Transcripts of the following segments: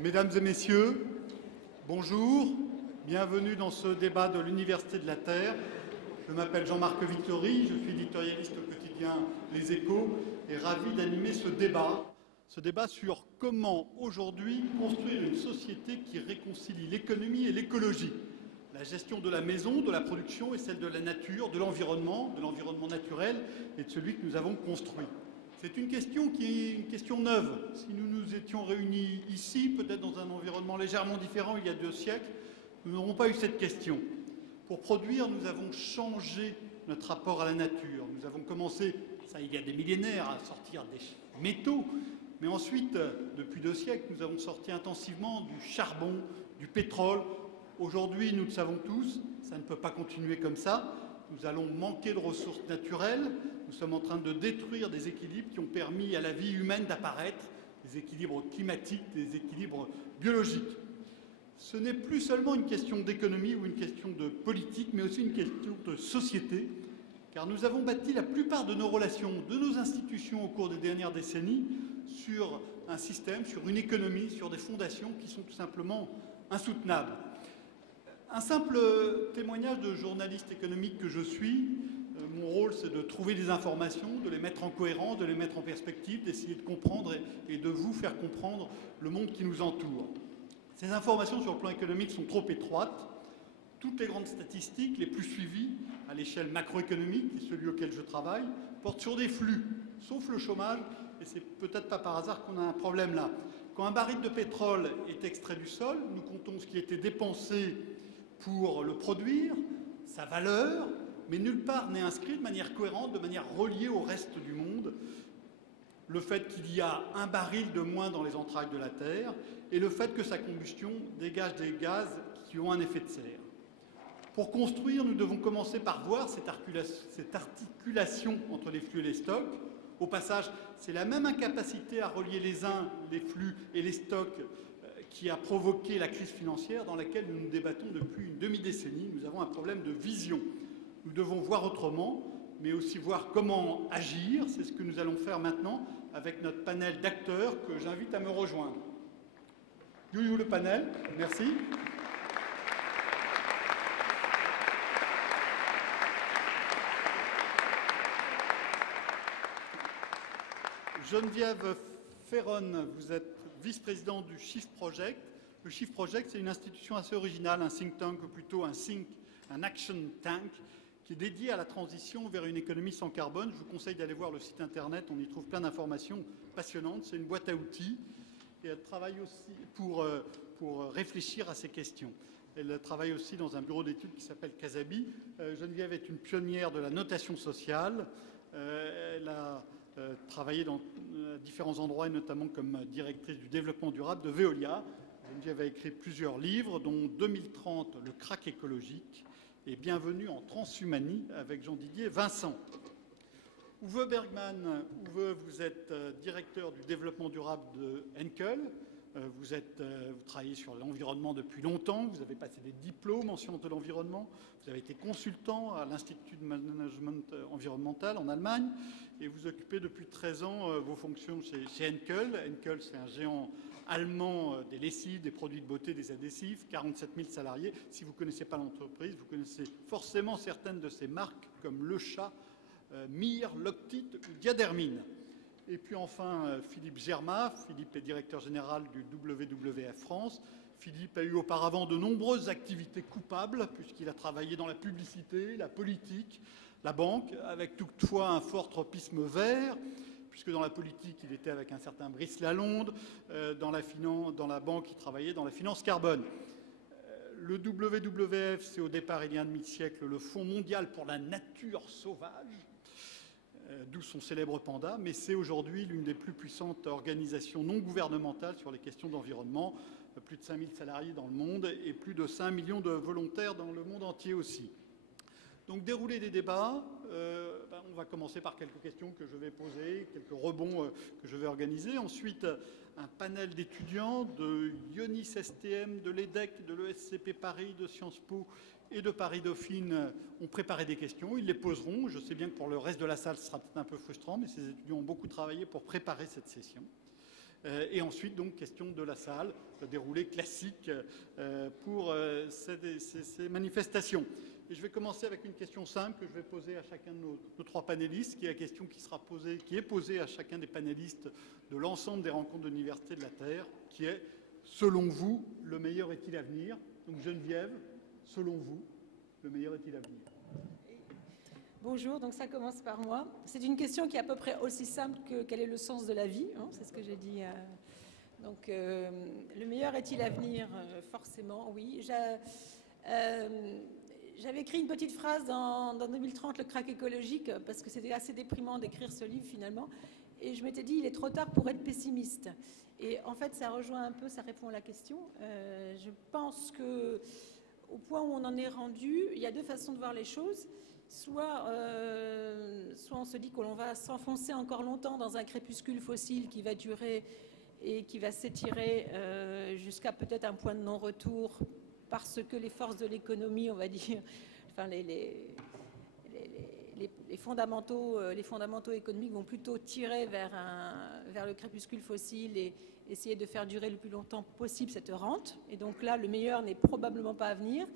Mesdames et messieurs, bonjour, bienvenue dans ce débat de l'Université de la Terre. Je m'appelle Jean-Marc Victory, je suis éditorialiste au quotidien Les Échos et ravi d'animer ce débat sur comment aujourd'hui construire une société qui réconcilie l'économie et l'écologie, la gestion de la maison, de la production et celle de la nature, de l'environnement naturel et de celui que nous avons construit. C'est une question qui est une question neuve. Si nous nous étions réunis ici, peut-être dans un environnement légèrement différent il y a 2 siècles, nous n'aurons pas eu cette question. Pour produire, nous avons changé notre rapport à la nature. Nous avons commencé, ça il y a des millénaires, à sortir des métaux, mais ensuite, depuis 2 siècles, nous avons sorti intensivement du charbon, du pétrole. Aujourd'hui, nous le savons tous, ça ne peut pas continuer comme ça. Nous allons manquer de ressources naturelles. Nous sommes en train de détruire des équilibres qui ont permis à la vie humaine d'apparaître, des équilibres climatiques, des équilibres biologiques. Ce n'est plus seulement une question d'économie ou une question de politique, mais aussi une question de société, car nous avons bâti la plupart de nos relations, de nos institutions au cours des dernières décennies, sur un système, sur une économie, sur des fondations qui sont tout simplement insoutenables. Un simple témoignage de journaliste économique que je suis, mon rôle c'est de trouver des informations, de les mettre en cohérence, de les mettre en perspective, d'essayer de comprendre et de vous faire comprendre le monde qui nous entoure. Ces informations sur le plan économique sont trop étroites. Toutes les grandes statistiques, les plus suivies à l'échelle macroéconomique, qui est celui auquel je travaille, portent sur des flux, sauf le chômage, et c'est peut-être pas par hasard qu'on a un problème là. Quand un baril de pétrole est extrait du sol, nous comptons ce qui a été dépensé pour le produire, sa valeur, mais nulle part n'est inscrit de manière cohérente, de manière reliée au reste du monde, le fait qu'il y a un baril de moins dans les entrailles de la Terre et le fait que sa combustion dégage des gaz qui ont un effet de serre. Pour construire, nous devons commencer par voir cette articulation entre les flux et les stocks. Au passage, c'est la même incapacité à relier les flux et les stocks qui a provoqué la crise financière dans laquelle nous nous débattons depuis une demi-décennie. Nous avons un problème de vision. Nous devons voir autrement, mais aussi voir comment agir. C'est ce que nous allons faire maintenant avec notre panel d'acteurs que j'invite à me rejoindre. You le panel, merci. Geneviève Ferron, vous êtes vice-présidente du Shift Project. Le Shift Project, c'est une institution assez originale, un think tank, ou plutôt un action tank, qui est dédié à la transition vers une économie sans carbone. Je vous conseille d'aller voir le site internet, on y trouve plein d'informations passionnantes. C'est une boîte à outils et elle travaille aussi pour réfléchir à ces questions. Elle travaille aussi dans un bureau d'études qui s'appelle Casabi. Geneviève est une pionnière de la notation sociale. Elle a travaillé dans différents endroits, et notamment comme directrice du développement durable de Veolia. Geneviève a écrit plusieurs livres, dont 2030, Le crack écologique, et Bienvenue en Transhumanie avec Jean-Didier Vincent. Uwe Bergmann, vous êtes directeur du développement durable de Henkel. Vous travaillez sur l'environnement depuis longtemps, vous avez passé des diplômes en sciences de l'environnement, vous avez été consultant à l'Institut de Management Environnemental en Allemagne et vous occupez depuis 13 ans vos fonctions chez Henkel. Henkel, c'est un géant allemand des lessives, des produits de beauté, des adhésifs, 47 000 salariés. Si vous ne connaissez pas l'entreprise, vous connaissez forcément certaines de ses marques comme Le Chat, Mir, Loctite ou Diadermine. Et puis enfin, Philippe Germa. Philippe est directeur général du WWF France. Philippe a eu auparavant de nombreuses activités coupables, puisqu'il a travaillé dans la publicité, la politique, la banque, avec toutefois un fort tropisme vert, puisque dans la politique, il était avec un certain Brice Lalonde, dans la banque, il travaillait dans la finance carbone. Le WWF, c'est au départ, il y a un demi-siècle, le Fonds mondial pour la nature sauvage, d'où son célèbre panda, mais c'est aujourd'hui l'une des plus puissantes organisations non gouvernementales sur les questions d'environnement, plus de 5000 salariés dans le monde et plus de 5 millions de volontaires dans le monde entier aussi. Donc dérouler des débats, on va commencer par quelques questions que je vais poser, quelques rebonds que je vais organiser. Ensuite, un panel d'étudiants de Ionis STM, de l'EDEC, de l'ESCP Paris, de Sciences Po et de Paris-Dauphine ont préparé des questions. Ils les poseront. Je sais bien que pour le reste de la salle, ce sera peut-être un peu frustrant, mais ces étudiants ont beaucoup travaillé pour préparer cette session. Et ensuite, donc, question de la salle, déroulé classique pour ces manifestations. Et je vais commencer avec une question simple que je vais poser à chacun de nos trois panélistes, qui est la question qui est posée à chacun des panélistes de l'ensemble des rencontres de l'Université de la Terre, qui est, selon vous, le meilleur est-il à venir? Donc Geneviève, selon vous, le meilleur est-il à venir? Bonjour, donc ça commence par moi. C'est une question qui est à peu près aussi simple que quel est le sens de la vie, hein, c'est ce que j'ai dit. Donc, le meilleur est-il à venir? Forcément, oui. J'avais écrit une petite phrase dans 2030, le crack écologique, parce que c'était assez déprimant d'écrire ce livre finalement. Et je m'étais dit, il est trop tard pour être pessimiste. Et en fait, ça rejoint un peu, ça répond à la question. Je pense que, au point où on en est rendu, il y a deux façons de voir les choses. Soit on se dit que l'on va s'enfoncer encore longtemps dans un crépuscule fossile qui va durer et qui va s'étirer jusqu'à peut-être un point de non-retour parce que les forces de l'économie, on va dire, enfin les fondamentaux économiques vont plutôt tirer vers le crépuscule fossile et essayer de faire durer le plus longtemps possible cette rente. Et donc là, le meilleur n'est probablement pas à venir.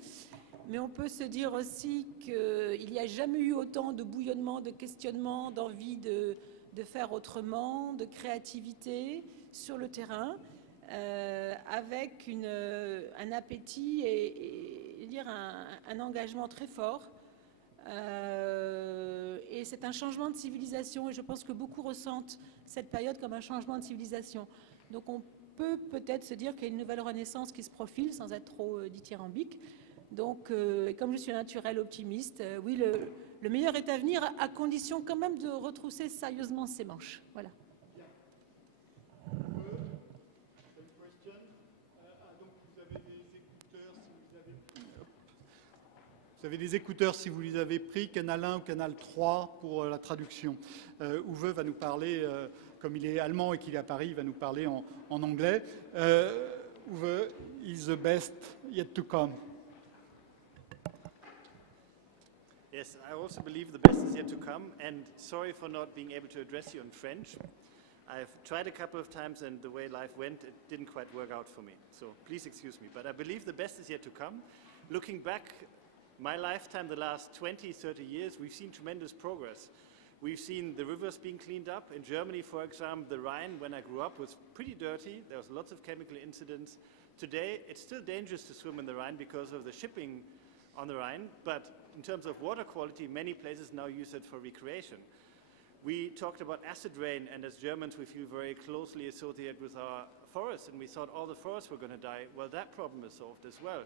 Mais on peut se dire aussi qu'il n'y a jamais eu autant de bouillonnement, de questionnement, d'envie de faire autrement, de créativité sur le terrain, avec un appétit et dire un engagement très fort. Et c'est un changement de civilisation et je pense que beaucoup ressentent cette période comme un changement de civilisation. Donc on peut peut-être se dire qu'il y a une nouvelle renaissance qui se profile sans être trop dithyrambique. Donc, comme je suis un naturel optimiste, oui, le meilleur est à venir, à condition quand même de retrousser sérieusement ses manches. Voilà. Vous avez des écouteurs si vous les avez pris, canal 1 ou canal 3 pour la traduction. Uwe va nous parler, comme il est allemand et qu'il est à Paris, il va nous parler en anglais. Uwe, is the best yet to come. Yes, I also believe the best is yet to come, and sorry for not being able to address you in French. I've tried a couple of times, and the way life went, it didn't quite work out for me. So please excuse me. But I believe the best is yet to come. Looking back, my lifetime, the last 20, 30 years, we've seen tremendous progress. We've seen the rivers being cleaned up. In Germany, for example, the Rhine, when I grew up, was pretty dirty. There was lots of chemical incidents. Today, it's still dangerous to swim in the Rhine because of the shipping on the Rhine, but in terms of water quality, many places now use it for recreation. We talked about acid rain, and as Germans, we feel very closely associated with our forests, and we thought all the forests were going to die. Well, that problem is solved as well.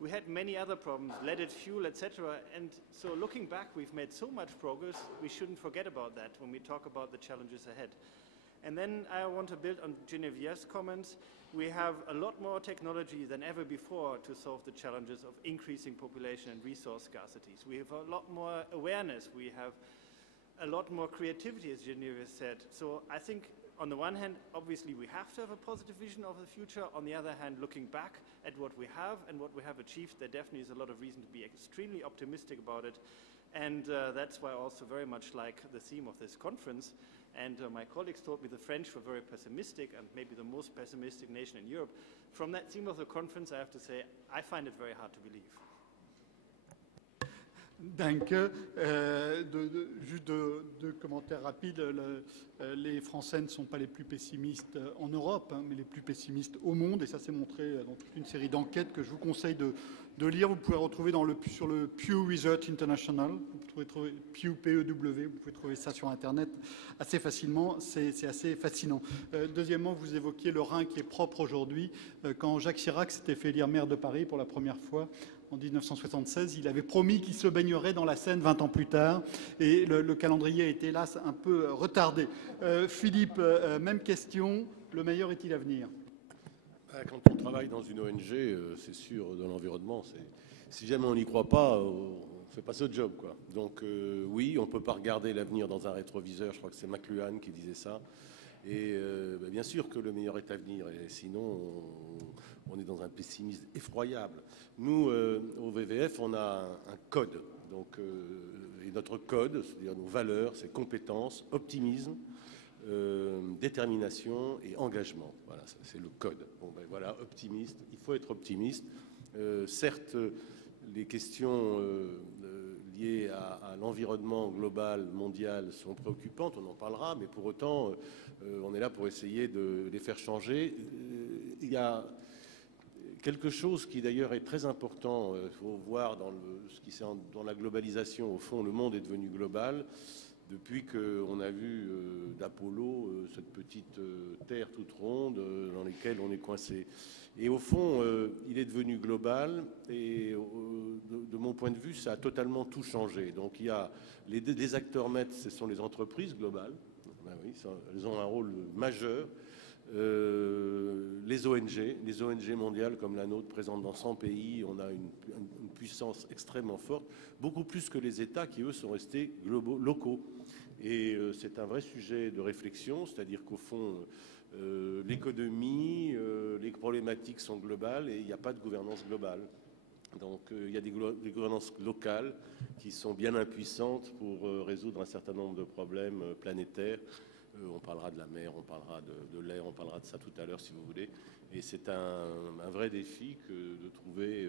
We had many other problems, leaded fuel, etc. And so looking back, we've made so much progress, we shouldn't forget about that when we talk about the challenges ahead. And then I want to build on Genevieve's comments. We have a lot more technology than ever before to solve the challenges of increasing population and resource scarcities. We have a lot more awareness. We have a lot more creativity, as Genevieve said. So I think on the one hand, obviously we have to have a positive vision of the future. On the other hand, looking back at what we have and what we have achieved, there definitely is a lot of reason to be extremely optimistic about it. And that's why I also very much like the theme of this conference. And my colleagues told me the French were very pessimistic and maybe the most pessimistic nation in Europe. From that theme of the conference, I have to say, I find it very hard to believe. Danke. Juste deux commentaires rapides. Les Français ne sont pas les plus pessimistes en Europe, hein, mais les plus pessimistes au monde. Et ça s'est montré dans toute une série d'enquêtes que je vous conseille de lire. Vous pouvez retrouver sur le Pew Research International. Vous pouvez trouver Pew, P-E-W. Vous pouvez trouver ça sur Internet assez facilement. C'est assez fascinant. Deuxièmement, vous évoquiez le Rhin qui est propre aujourd'hui. Quand Jacques Chirac s'était fait élire maire de Paris pour la première fois, en 1976, il avait promis qu'il se baignerait dans la Seine 20 ans plus tard, et le calendrier a été, hélas, un peu retardé. Philippe, même question, le meilleur est-il à venir? Quand on travaille dans une ONG, c'est sûr, dans l'environnement, si jamais on n'y croit pas, on ne fait pas ce job, quoi. Donc oui, on ne peut pas regarder l'avenir dans un rétroviseur, je crois que c'est McLuhan qui disait ça. Et bien sûr que le meilleur est à venir, et sinon on est dans un pessimisme effroyable. Nous, au VVF, on a un code, donc, et notre code, c'est-à-dire nos valeurs, c'est compétence, optimisme, détermination et engagement. Voilà, c'est le code. Bon, ben voilà, optimiste. Il faut être optimiste. Certes, les questions liées à l'environnement global, mondial, sont préoccupantes, on en parlera, mais pour autant, on est là pour essayer de les faire changer. Il y a quelque chose qui d'ailleurs est très important, il faut voir dans la globalisation, au fond, le monde est devenu global. Depuis qu'on a vu d'Apollo cette petite terre toute ronde dans laquelle on est coincé. Et au fond, il est devenu global et de mon point de vue, ça a totalement tout changé. Donc il y a les acteurs maîtres, ce sont les entreprises globales. Ben oui, elles ont un rôle majeur. Les ONG mondiales comme la nôtre, présentes dans 100 pays, on a une puissance extrêmement forte, beaucoup plus que les États qui, eux, sont restés locaux. Et c'est un vrai sujet de réflexion, c'est-à-dire qu'au fond, l'économie, les problématiques sont globales et il n'y a pas de gouvernance globale. Donc il y a des gouvernances locales qui sont bien impuissantes pour résoudre un certain nombre de problèmes planétaires. On parlera de la mer, on parlera de l'air, on parlera de ça tout à l'heure si vous voulez. Et c'est un vrai défi que de trouver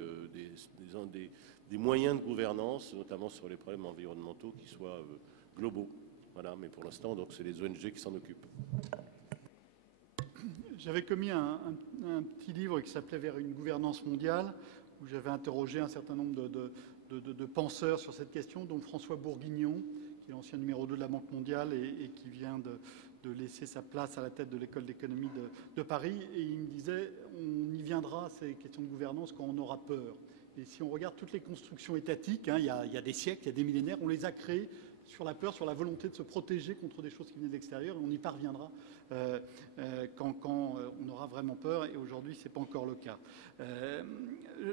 des moyens de gouvernance, notamment sur les problèmes environnementaux, qui soient globaux. Voilà, mais pour l'instant, donc c'est les ONG qui s'en occupent. J'avais commis un petit livre qui s'appelait « Vers une gouvernance mondiale », où j'avais interrogé un certain nombre de penseurs sur cette question, dont François Bourguignon, qui est l'ancien numéro 2 de la Banque mondiale et qui vient de laisser sa place à la tête de l'école d'économie de Paris. Et il me disait, on y viendra, ces questions de gouvernance, quand on aura peur. Et si on regarde toutes les constructions étatiques, il y a des siècles, il y a des millénaires, on les a créées sur la peur, sur la volonté de se protéger contre des choses qui venaient de l'extérieur, et on y parviendra quand on aura vraiment peur, et aujourd'hui, ce n'est pas encore le cas.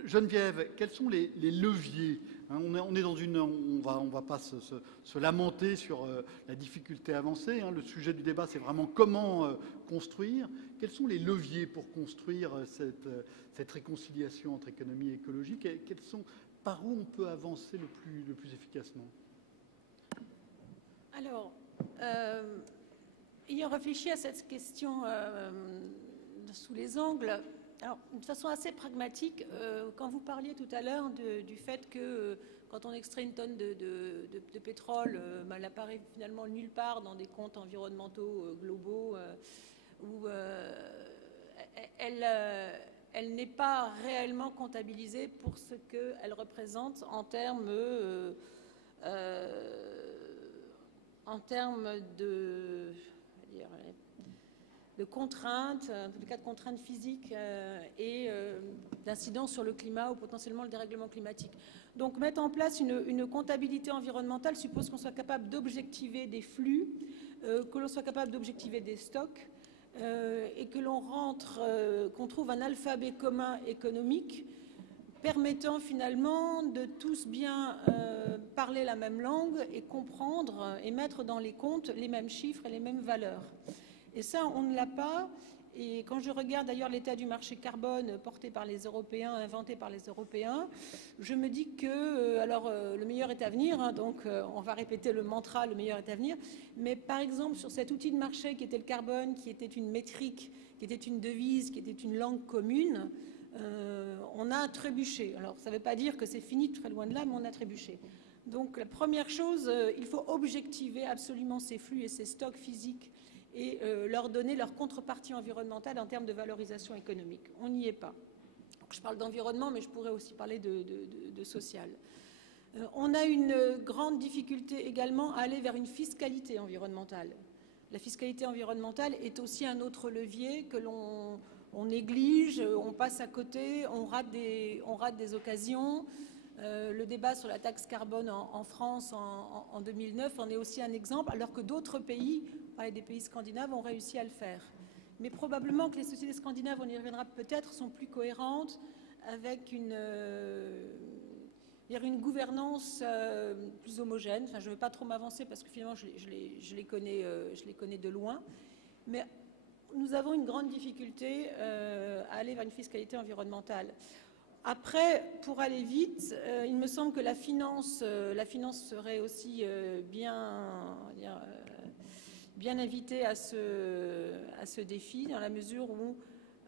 Geneviève, quels sont les leviers? On est dans on va pas se lamenter sur la difficulté avancée. Le sujet du débat, c'est vraiment comment construire. Quels sont les leviers pour construire cette réconciliation entre économie et écologie? Par où on peut avancer le plus efficacement? Alors, ayant réfléchi à cette question sous les angles, alors, de façon assez pragmatique, quand vous parliez tout à l'heure du fait que quand on extrait une tonne de pétrole, elle apparaît finalement nulle part dans des comptes environnementaux globaux, où elle n'est pas réellement comptabilisée pour ce qu'elle représente en termes de contraintes, en tout cas de contraintes physiques et d'incidence sur le climat ou potentiellement le dérèglement climatique. Donc mettre en place une comptabilité environnementale suppose qu'on soit capable d'objectiver des flux, que l'on soit capable d'objectiver des stocks et que qu'on trouve un alphabet commun économique permettant finalement de tous bien parler la même langue et comprendre et mettre dans les comptes les mêmes chiffres et les mêmes valeurs. Et ça, on ne l'a pas. Et quand je regarde d'ailleurs l'état du marché carbone porté par les Européens, inventé par les Européens, je me dis que, le meilleur est à venir, donc on va répéter le mantra, le meilleur est à venir. Mais par exemple, sur cet outil de marché qui était le carbone, qui était une métrique, qui était une devise, qui était une langue commune, on a trébuché. Alors, ça ne veut pas dire que c'est fini, très loin de là, mais on a trébuché. Donc, la première chose, il faut objectiver absolument ces flux et ces stocks physiques et leur donner leur contrepartie environnementale en termes de valorisation économique. On n'y est pas. Donc, je parle d'environnement, mais je pourrais aussi parler de social. On a une grande difficulté également à aller vers une fiscalité environnementale. La fiscalité environnementale est aussi un autre levier que l'on néglige, on passe à côté, on rate des occasions. Le débat sur la taxe carbone en France en 2009 en est aussi un exemple, alors que d'autres pays, on parlait des pays scandinaves, ont réussi à le faire. Mais probablement que les sociétés scandinaves, on y reviendra peut-être, sont plus cohérentes avec une gouvernance plus homogène. Enfin, je ne veux pas trop m'avancer parce que finalement, je les connais de loin. Mais nous avons une grande difficulté à aller vers une fiscalité environnementale. Après, pour aller vite, il me semble que la finance serait aussi bien bien invité à ce défi, dans la mesure où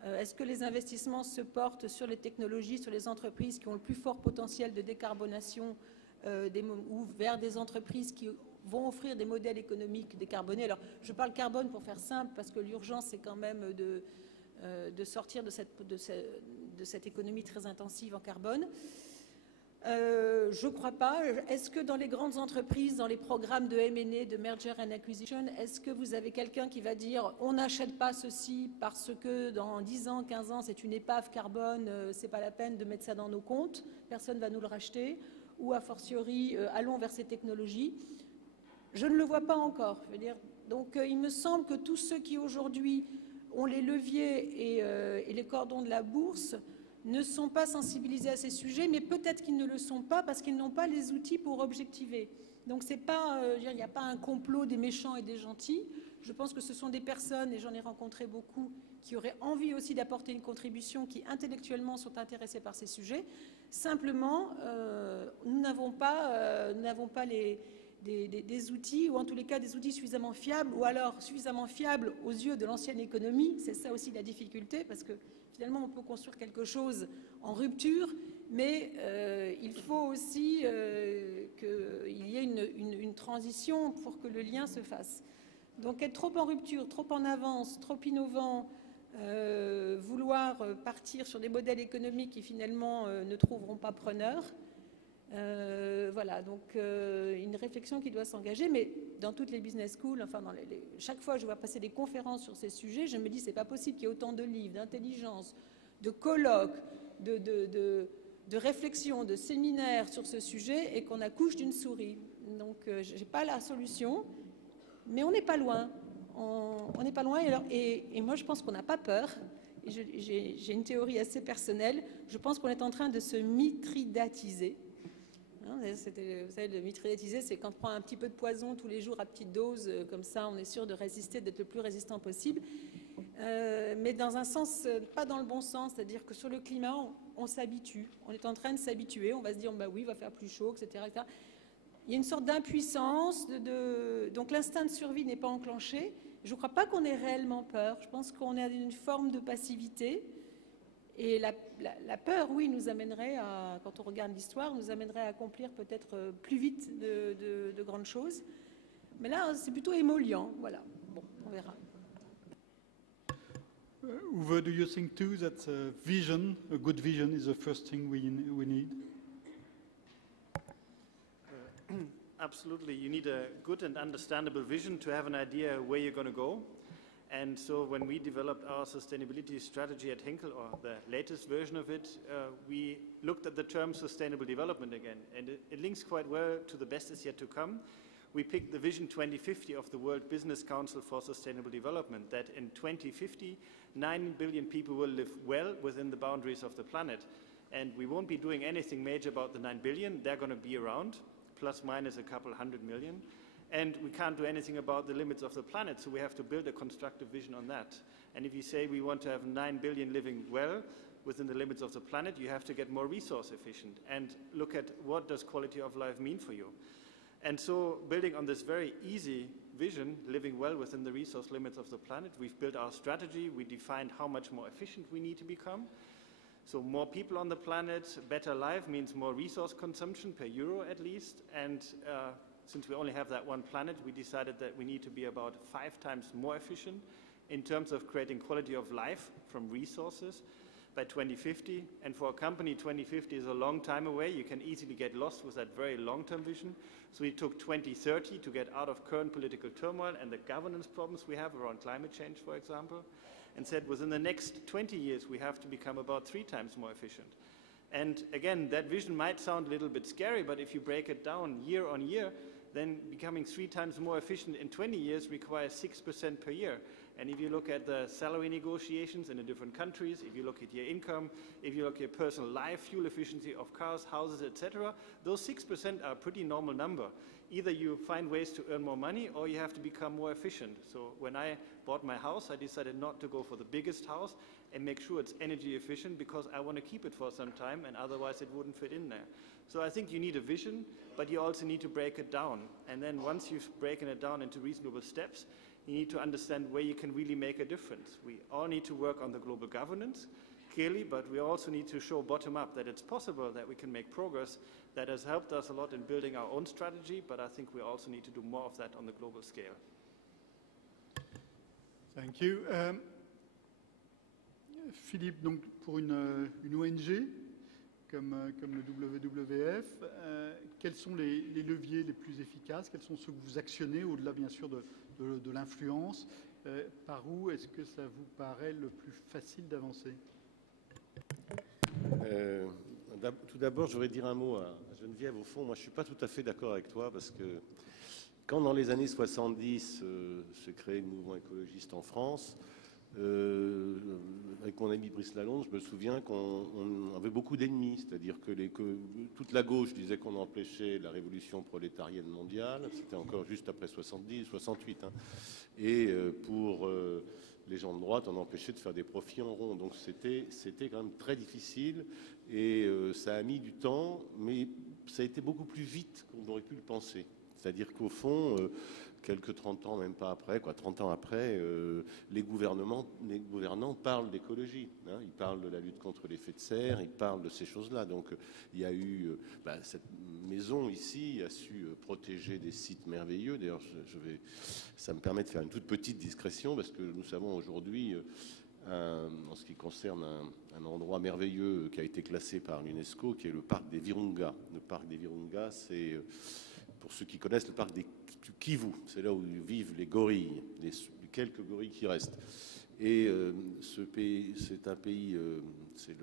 est-ce que les investissements se portent sur les technologies, sur les entreprises qui ont le plus fort potentiel de décarbonation ou vers des entreprises qui vont offrir des modèles économiques décarbonés. Alors, je parle carbone pour faire simple, parce que l'urgence, c'est quand même de sortir de cette économie très intensive en carbone. Je ne crois pas. Est-ce que dans les grandes entreprises, dans les programmes de M&A, de Merger and Acquisition, est-ce que vous avez quelqu'un qui va dire on n'achète pas ceci parce que dans 10 ans, 15 ans, c'est une épave carbone, c'est pas la peine de mettre ça dans nos comptes, personne ne va nous le racheter, ou a fortiori, allons vers ces technologies? Je ne le vois pas encore. Je veux dire. Donc il me semble que tous ceux qui aujourd'hui ont les leviers et les cordons de la bourse ne sont pas sensibilisés à ces sujets, mais peut-être qu'ils ne le sont pas parce qu'ils n'ont pas les outils pour objectiver. Donc c'est pas, il n'y a pas un complot des méchants et des gentils. Je pense que ce sont des personnes, et j'en ai rencontré beaucoup, qui auraient envie aussi d'apporter une contribution, qui intellectuellement sont intéressés par ces sujets. Simplement, nous n'avons pas des outils, ou en tous les cas des outils suffisamment fiables, ou alors suffisamment fiables aux yeux de l'ancienne économie. C'est ça aussi la difficulté, parce que finalement, on peut construire quelque chose en rupture, mais il faut aussi qu'il y ait une transition pour que le lien se fasse. Donc être trop en rupture, trop en avance, trop innovant, vouloir partir sur des modèles économiques qui finalement ne trouveront pas preneur, voilà, donc une réflexion qui doit s'engager, mais dans toutes les business schools, enfin chaque fois que je vois passer des conférences sur ces sujets, je me dis c'est pas possible qu'il y ait autant de livres, d'intelligence, de colloques, de réflexions, de séminaires sur ce sujet et qu'on accouche d'une souris. Donc j'ai pas la solution, mais on n'est pas loin. On n'est pas loin et moi je pense qu'on n'a pas peur. J'ai une théorie assez personnelle. Je pense qu'on est en train de se mitridatiser. Vous savez, le mitridatiser, c'est quand on prend un petit peu de poison tous les jours à petite dose, comme ça on est sûr de résister, d'être le plus résistant possible. Mais dans un sens, pas dans le bon sens, c'est-à-dire que sur le climat, on s'habitue. On est en train de s'habituer, on va se dire, bah oui, il va faire plus chaud, etc. etc. Il y a une sorte d'impuissance, donc l'instinct de survie n'est pas enclenché. Je ne crois pas qu'on ait réellement peur. Je pense qu'on est dans une forme de passivité. Et la peur, oui, nous amènerait à, quand on regarde l'histoire, nous amènerait à accomplir peut-être plus vite de grandes choses. Mais là, c'est plutôt émollient. Voilà. Bon, on verra. Uwe, do you think too that vision, a good vision, is the first thing we need? Absolutely. You need a good and understandable vision to have an idea where you're going to go. And so when we developed our sustainability strategy at Henkel, or the latest version of it, we looked at the term sustainable development again. And it links quite well to the best is yet to come. We picked the Vision 2050 of the World Business Council for Sustainable Development, that in 2050, 9 billion people will live well within the boundaries of the planet. And we won't be doing anything major about the 9 billion. They're going to be around, plus minus a couple 100 million. And we can't do anything about the limits of the planet, so we have to build a constructive vision on that. And if you say we want to have 9 billion living well within the limits of the planet, you have to get more resource efficient and look at what does quality of life mean for you. And so building on this very easy vision, living well within the resource limits of the planet, we've built our strategy. We defined how much more efficient we need to become. So more people on the planet, better life means more resource consumption per euro at least. And since we only have that one planet, we decided that we need to be about 5 times more efficient in terms of creating quality of life from resources by 2050. And for a company, 2050 is a long time away. You can easily get lost with that very long-term vision. So we took 2030 to get out of current political turmoil and the governance problems we have around climate change, for example, and said within the next 20 years, we have to become about 3 times more efficient. And again, that vision might sound a little bit scary, but if you break it down year on year, then becoming 3 times more efficient in 20 years requires 6% per year. And if you look at the salary negotiations in the different countries, if you look at your income, if you look at your personal life, fuel efficiency of cars, houses, etc., those 6% are a pretty normal number. Either you find ways to earn more money or you have to become more efficient. So when I bought my house, I decided not to go for the biggest house and make sure it's energy efficient because I want to keep it for some time and otherwise it wouldn't fit in there. So I think you need a vision, but you also need to break it down. And then once you've broken it down into reasonable steps, you need to understand where you can really make a difference. We all need to work on the global governance, clearly, but we also need to show bottom-up that it's possible that we can make progress. That has helped us a lot in building our own strategy, but I think we also need to do more of that on the global scale. Thank you. Philippe, donc pour une ONG comme le WWF, quels sont les leviers les plus efficaces? Quels sont ceux que vous actionnez, au-delà bien sûr de l'influence? Par où est-ce que ça vous paraît le plus facile d'avancer? Tout d'abord, je voudrais dire un mot à Geneviève. Au fond, moi, je ne suis pas tout à fait d'accord avec toi, parce que quand dans les années 70 se créait le mouvement écologiste en France, avec mon ami Brice Lalonde, je me souviens qu'on avait beaucoup d'ennemis, c'est-à-dire que toute la gauche disait qu'on empêchait la révolution prolétarienne mondiale, c'était encore juste après 70, 68, hein. Et pour les gens de droite, on empêchait de faire des profits en rond, donc c'était quand même très difficile, et ça a mis du temps, mais ça a été beaucoup plus vite qu'on aurait pu le penser. C'est-à-dire qu'au fond, quelques 30 ans, même pas après, 30 ans après, les gouvernants parlent d'écologie, hein, ils parlent de la lutte contre l'effet de serre, ils parlent de ces choses-là. Donc il y a eu, cette maison ici a su protéger des sites merveilleux. D'ailleurs, ça me permet de faire une toute petite discrétion, parce que nous savons aujourd'hui, en ce qui concerne un endroit merveilleux qui a été classé par l'UNESCO, qui est le parc des Virunga. Le parc des Virunga, c'est, pour ceux qui connaissent, le parc des Kivu, c'est là où vivent les gorilles, les quelques gorilles qui restent. Et ce pays, c'est un pays, c'est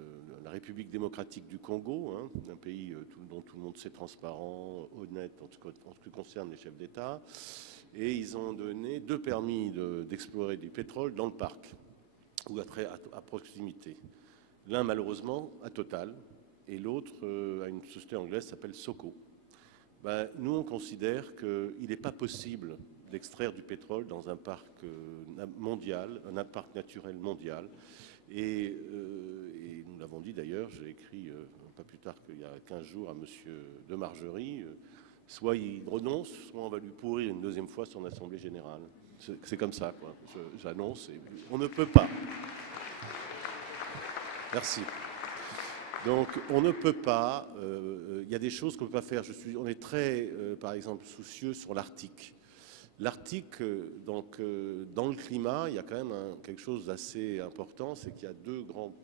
la République démocratique du Congo, hein, un pays dont tout le monde sait transparent, honnête, en ce qui concerne les chefs d'État. Et ils ont donné 2 permis d'explorer du pétrole dans le parc, ou à proximité. L'un, malheureusement, à Total, et l'autre à une société anglaise qui s'appelle Soko. Nous, on considère qu'il n'est pas possible d'extraire du pétrole dans un parc mondial, un parc naturel mondial. Et nous l'avons dit d'ailleurs, j'ai écrit pas plus tard qu'il y a 15 jours à M. de Margerie, soit il renonce, soit on va lui pourrir une 2e fois son assemblée générale. C'est comme ça, quoi. J'annonce, et on ne peut pas. Merci. Donc, on ne peut pas, il y a des choses qu'on ne peut pas faire. On est très, par exemple, soucieux sur l'Arctique. L'Arctique, donc, dans le climat, il y a quand même quelque chose d'assez important, c'est qu'il y a 2 grands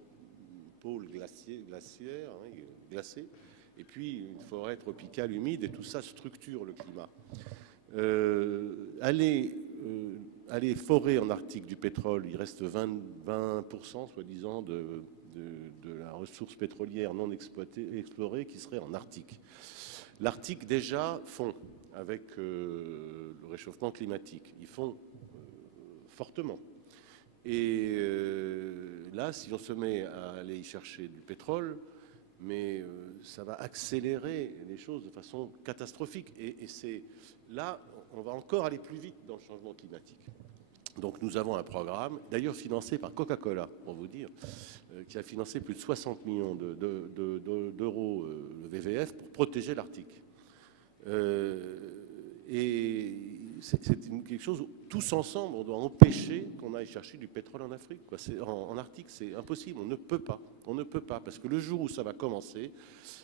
pôles glaciaires, hein, glacés, et puis une forêt tropicale humide, et tout ça structure le climat. Aller forer en Arctique du pétrole, il reste 20% soi-disant de la ressource pétrolière non explorée qui serait en Arctique. L'Arctique déjà fond avec le réchauffement climatique. Ils font fortement. Et là, si on se met à aller y chercher du pétrole, mais ça va accélérer les choses de façon catastrophique. Et c'est là, on va encore aller plus vite dans le changement climatique. Donc nous avons un programme, d'ailleurs financé par Coca-Cola, pour vous dire, qui a financé plus de 60 millions d'euros le VVF pour protéger l'Arctique. Et c'est quelque chose où, tous ensemble, on doit empêcher qu'on aille chercher du pétrole en Afrique, quoi. En Arctique, c'est impossible, on ne peut pas. On ne peut pas, parce que le jour où ça va commencer,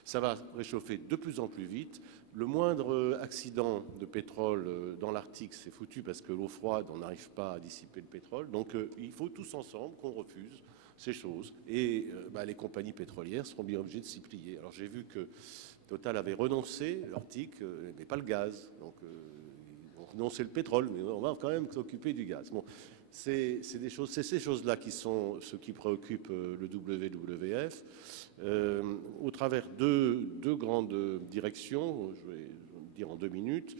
ça va réchauffer de plus en plus vite. Le moindre accident de pétrole dans l'Arctique, c'est foutu, parce que l'eau froide, on n'arrive pas à dissiper le pétrole. Donc il faut tous ensemble qu'on refuse ces choses. Et les compagnies pétrolières seront bien obligées de s'y plier. Alors j'ai vu que Total avait renoncé, l'Arctique, mais pas le gaz. Donc ils ont renoncé le pétrole, mais on va quand même s'occuper du gaz. Bon, c'est ces choses-là qui sont ce qui préoccupe le WWF. Au travers de 2 grandes directions, je vais dire en 2 minutes.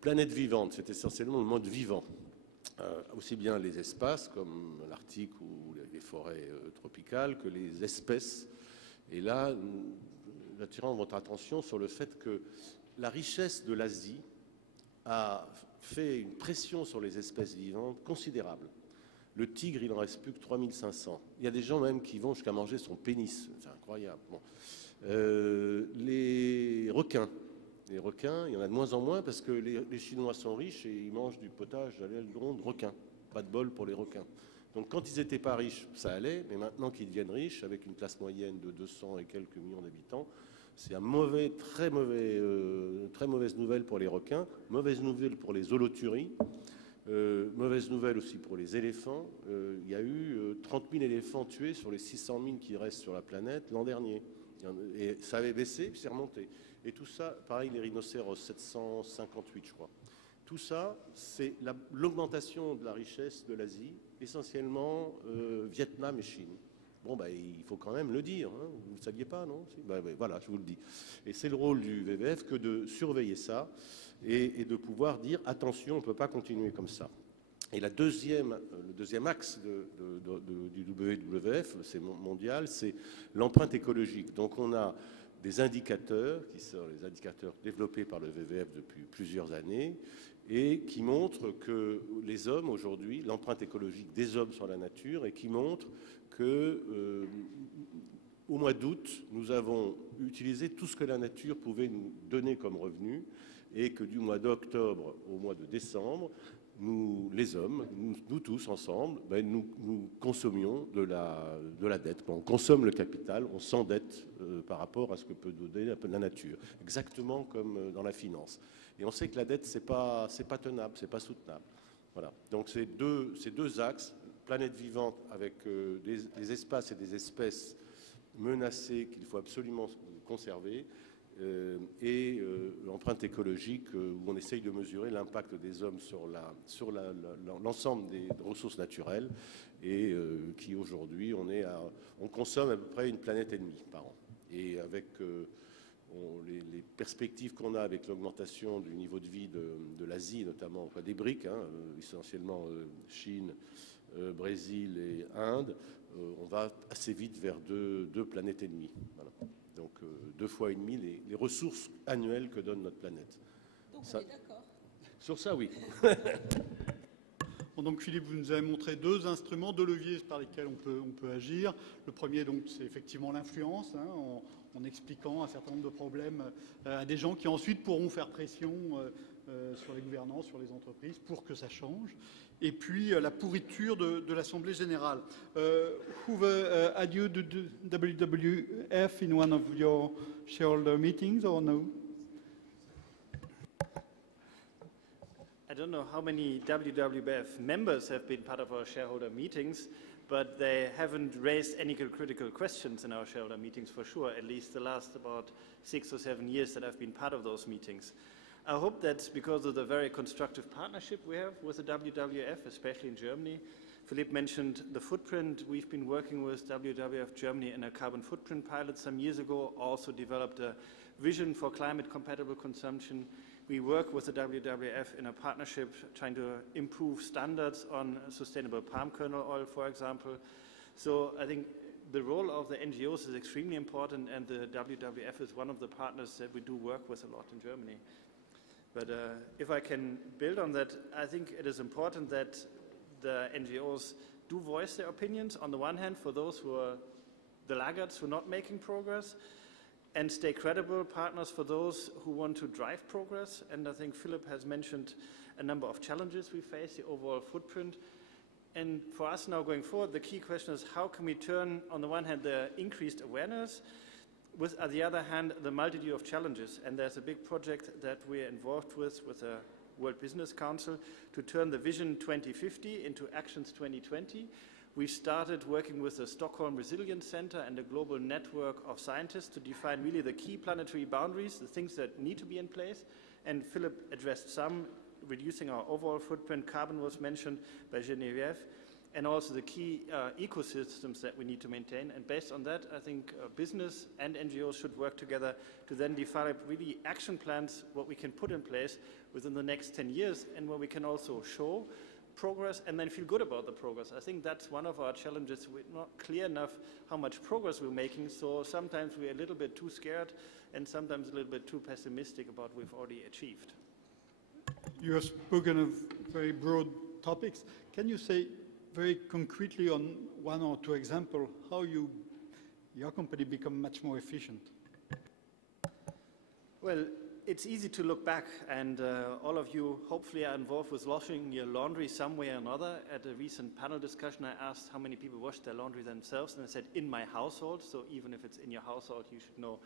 Planète vivante, c'est essentiellement le mode vivant. Aussi bien les espaces comme l'Arctique ou les forêts tropicales que les espèces. Et là, nous attirons votre attention sur le fait que la richesse de l'Asie a fait une pression sur les espèces vivantes considérable. Le tigre, il n'en reste plus que 3500. Il y a des gens même qui vont jusqu'à manger son pénis. C'est incroyable. Bon. Les requins. Les requins, il y en a de moins en moins parce que les Chinois sont riches et ils mangent du potage à l'aileron de requin. Pas de bol pour les requins. Donc quand ils n'étaient pas riches, ça allait, mais maintenant qu'ils deviennent riches, avec une classe moyenne de 200 et quelques millions d'habitants, c'est un très mauvaise nouvelle pour les requins, mauvaise nouvelle pour les holoturies, mauvaise nouvelle aussi pour les éléphants. Il y a eu 30 000 éléphants tués sur les 600 000 qui restent sur la planète l'an dernier. Et ça avait baissé, puis c'est remonté. Et tout ça, pareil, les rhinocéros, 758, je crois. Tout ça, c'est l'augmentation de la richesse de l'Asie, essentiellement Vietnam et Chine. Bon, il faut quand même le dire, hein. Vous ne le saviez pas, non? Voilà, je vous le dis. Et c'est le rôle du WWF que de surveiller ça et de pouvoir dire, attention, on ne peut pas continuer comme ça. Et le deuxième axe du WWF, c'est mondial, c'est l'empreinte écologique. Donc on a des indicateurs, qui sont les indicateurs développés par le WWF depuis plusieurs années, et qui montrent que les hommes aujourd'hui, l'empreinte écologique des hommes sur la nature, et qui montrent que au mois d'août, nous avons utilisé tout ce que la nature pouvait nous donner comme revenu, et que du mois d'octobre au mois de décembre, nous, les hommes, nous tous ensemble, nous consommions de la dette. On consomme le capital, on s'endette par rapport à ce que peut donner la nature, exactement comme dans la finance. Et on sait que la dette, c'est pas tenable, c'est pas soutenable. Voilà. Donc ces deux axes, planète vivante avec des espaces et des espèces menacées qu'il faut absolument conserver, et l'empreinte écologique où on essaye de mesurer l'impact des hommes sur l'ensemble des ressources naturelles, et qui aujourd'hui on consomme à peu près une planète et demie par an. Et avec les perspectives qu'on a avec l'augmentation du niveau de vie de l'Asie, notamment enfin des BRIC, hein, essentiellement Chine, Brésil et Inde, on va assez vite vers deux planètes et demie. Voilà. Donc 2 fois et demi les ressources annuelles que donne notre planète. Donc on est d'accord. Sur ça, oui. Bon, donc Philippe, vous nous avez montré 2 instruments, 2 leviers par lesquels on peut agir. Le premier, donc, c'est effectivement l'influence, hein, en expliquant un certain nombre de problèmes à des gens qui ensuite pourront faire pression sur les gouvernants, sur les entreprises, pour que ça change. Et puis la pourriture de l'Assemblée générale. Hoover, had you the WWF in one of your shareholder meetings or no? I don't know how many WWF members have been part of our shareholder meetings, but they haven't raised any critical questions in our shareholder meetings for sure, at least the last about 6 or 7 years that I've been part of those meetings. I hope that's because of the very constructive partnership we have with the WWF, especially in Germany. Philippe mentioned the footprint. We've been working with WWF Germany in a carbon footprint pilot some years ago, also developed a vision for climate-compatible consumption. We work with the WWF in a partnership trying to improve standards on sustainable palm kernel oil, for example. So I think the role of the NGOs is extremely important, and the WWF is one of the partners that we do work with a lot in Germany. But if I can build on that, I think it is important that the NGOs do voice their opinions, on the one hand, for those who are the laggards who are not making progress, and stay credible partners for those who want to drive progress. And I think Philip has mentioned a number of challenges we face, the overall footprint. And for us now going forward, the key question is how can we turn, on the one hand, the increased awareness, with, on the other hand, the multitude of challenges. And there's a big project that we're involved with the World Business Council to turn the Vision 2050 into Actions 2020. We started working with the Stockholm Resilience Center and a global network of scientists to define really the key planetary boundaries, the things that need to be in place. And Philip addressed some, reducing our overall footprint. Carbon was mentioned by Geneviève, and also the key ecosystems that we need to maintain. And based on that, I think business and NGOs should work together to then develop really action plans, what we can put in place within the next 10 years, and where we can also show progress and then feel good about the progress. I think that's one of our challenges. We're not clear enough how much progress we're making, so sometimes we're a little bit too scared and sometimes a little bit too pessimistic about what we've already achieved. You have spoken of very broad topics. Can you say very concretely on 1 or 2 examples how your company become much more efficient? Well, it's easy to look back, and all of you hopefully are involved with washing your laundry some way or another. At a recent panel discussion, I asked how many people wash their laundry themselves, and I said, in my household. So even if it's in your household, you should know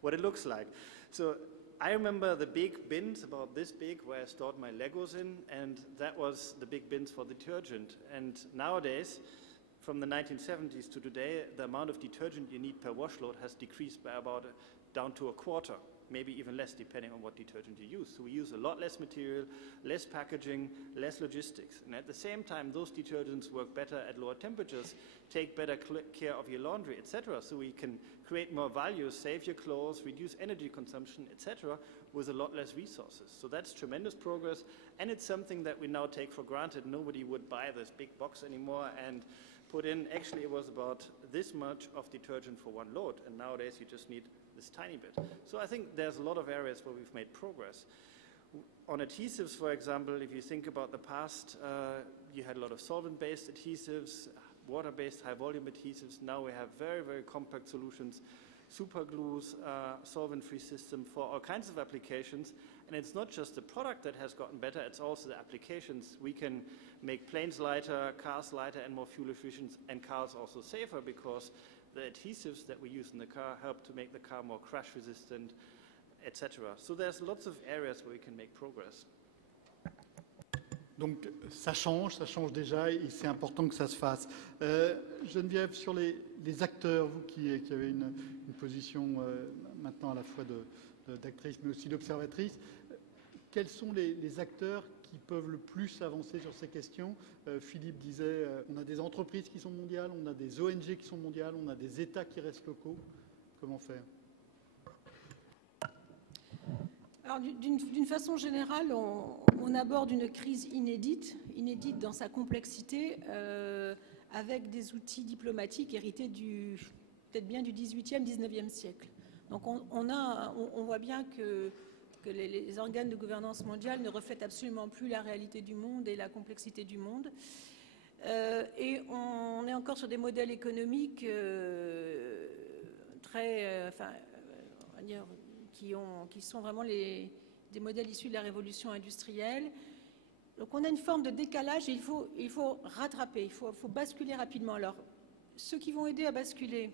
what it looks like. So I remember the big bins, about this big, where I stored my Legos in, and that was the big bins for detergent. And nowadays, from the 1970s to today, the amount of detergent you need per wash load has decreased by about down to a quarter, maybe even less, depending on what detergent you use. So we use a lot less material, less packaging, less logistics. And at the same time, those detergents work better at lower temperatures, take better care of your laundry, etc. So we can create more value, save your clothes, reduce energy consumption, etc. with a lot less resources. So that's tremendous progress, and it's something that we now take for granted. Nobody would buy this big box anymore and put in, actually it was about this much of detergent for one load, and nowadays you just need this tiny bit. So I think there's a lot of areas where we've made progress. On adhesives, for example, if you think about the past, you had a lot of solvent-based adhesives, water-based high-volume adhesives. Now we have very, very compact solutions, super glues, solvent-free system for all kinds of applications. And it's not just the product that has gotten better, it's also the applications. We can make planes lighter, cars lighter and more fuel efficient, and cars also safer, because the adhesives that we use in the car help to make the car more crash resistant, etc. So there's lots of areas where we can make progress. Donc ça change déjà, et c'est important que ça se fasse. Geneviève, sur les acteurs, vous qui avez une position maintenant à la fois d'actrice mais aussi d'observatrice, quels sont les acteurs qui peuvent le plus avancer sur ces questions? Philippe disait, on a des entreprises qui sont mondiales, on a des ONG qui sont mondiales, on a des États qui restent locaux. Comment faire? Alors, d'une façon générale, on aborde une crise inédite dans sa complexité, avec des outils diplomatiques hérités peut-être bien du XVIIIe, XIXe siècle. Donc on voit bien que les organes de gouvernance mondiale ne reflètent absolument plus la réalité du monde et la complexité du monde. Et on est encore sur des modèles économiques très, on va dire, qui sont vraiment des modèles issus de la révolution industrielle. Donc on a une forme de décalage et il faut rattraper, il faut basculer rapidement. Alors, ceux qui vont aider à basculer,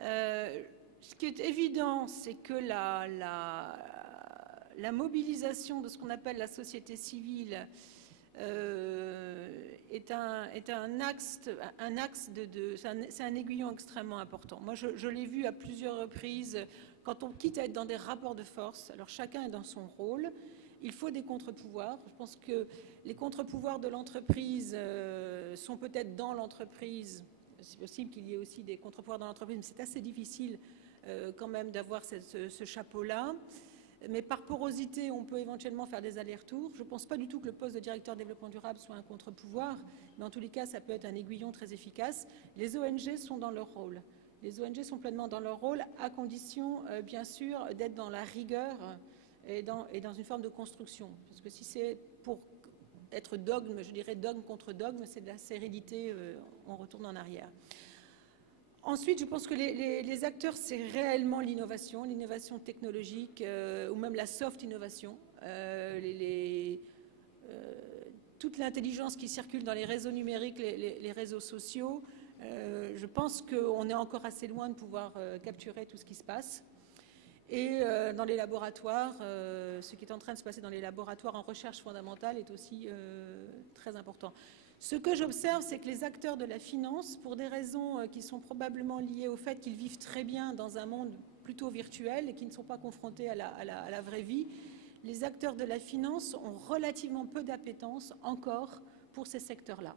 ce qui est évident, c'est que la mobilisation de ce qu'on appelle la société civile est un axe c'est un aiguillon extrêmement important. Moi, je l'ai vu à plusieurs reprises. Quand on quitte à être dans des rapports de force, alors chacun est dans son rôle, il faut des contre-pouvoirs. Je pense que les contre-pouvoirs de l'entreprise sont peut-être dans l'entreprise. C'est possible qu'il y ait aussi des contre-pouvoirs dans l'entreprise, mais c'est assez difficile quand même d'avoir ce chapeau-là. Mais par porosité, on peut éventuellement faire des allers-retours. Je ne pense pas du tout que le poste de directeur développement durable soit un contre-pouvoir, mais en tous les cas, ça peut être un aiguillon très efficace. Les ONG sont dans leur rôle. Les ONG sont pleinement dans leur rôle, à condition, bien sûr, d'être dans la rigueur et dans une forme de construction. Parce que si c'est pour être dogme, je dirais dogme contre dogme, c'est de la sérénité, on retourne en arrière. Ensuite, je pense que les acteurs, c'est réellement l'innovation technologique, ou même la soft innovation, toute l'intelligence qui circule dans les réseaux numériques, les réseaux sociaux. Je pense qu'on est encore assez loin de pouvoir capturer tout ce qui se passe. Et dans les laboratoires, ce qui est en train de se passer dans les laboratoires en recherche fondamentale est aussi très important. Ce que j'observe, c'est que les acteurs de la finance, pour des raisons qui sont probablement liées au fait qu'ils vivent très bien dans un monde plutôt virtuel et qui ne sont pas confrontés à la vraie vie, les acteurs de la finance ont relativement peu d'appétence encore pour ces secteurs-là.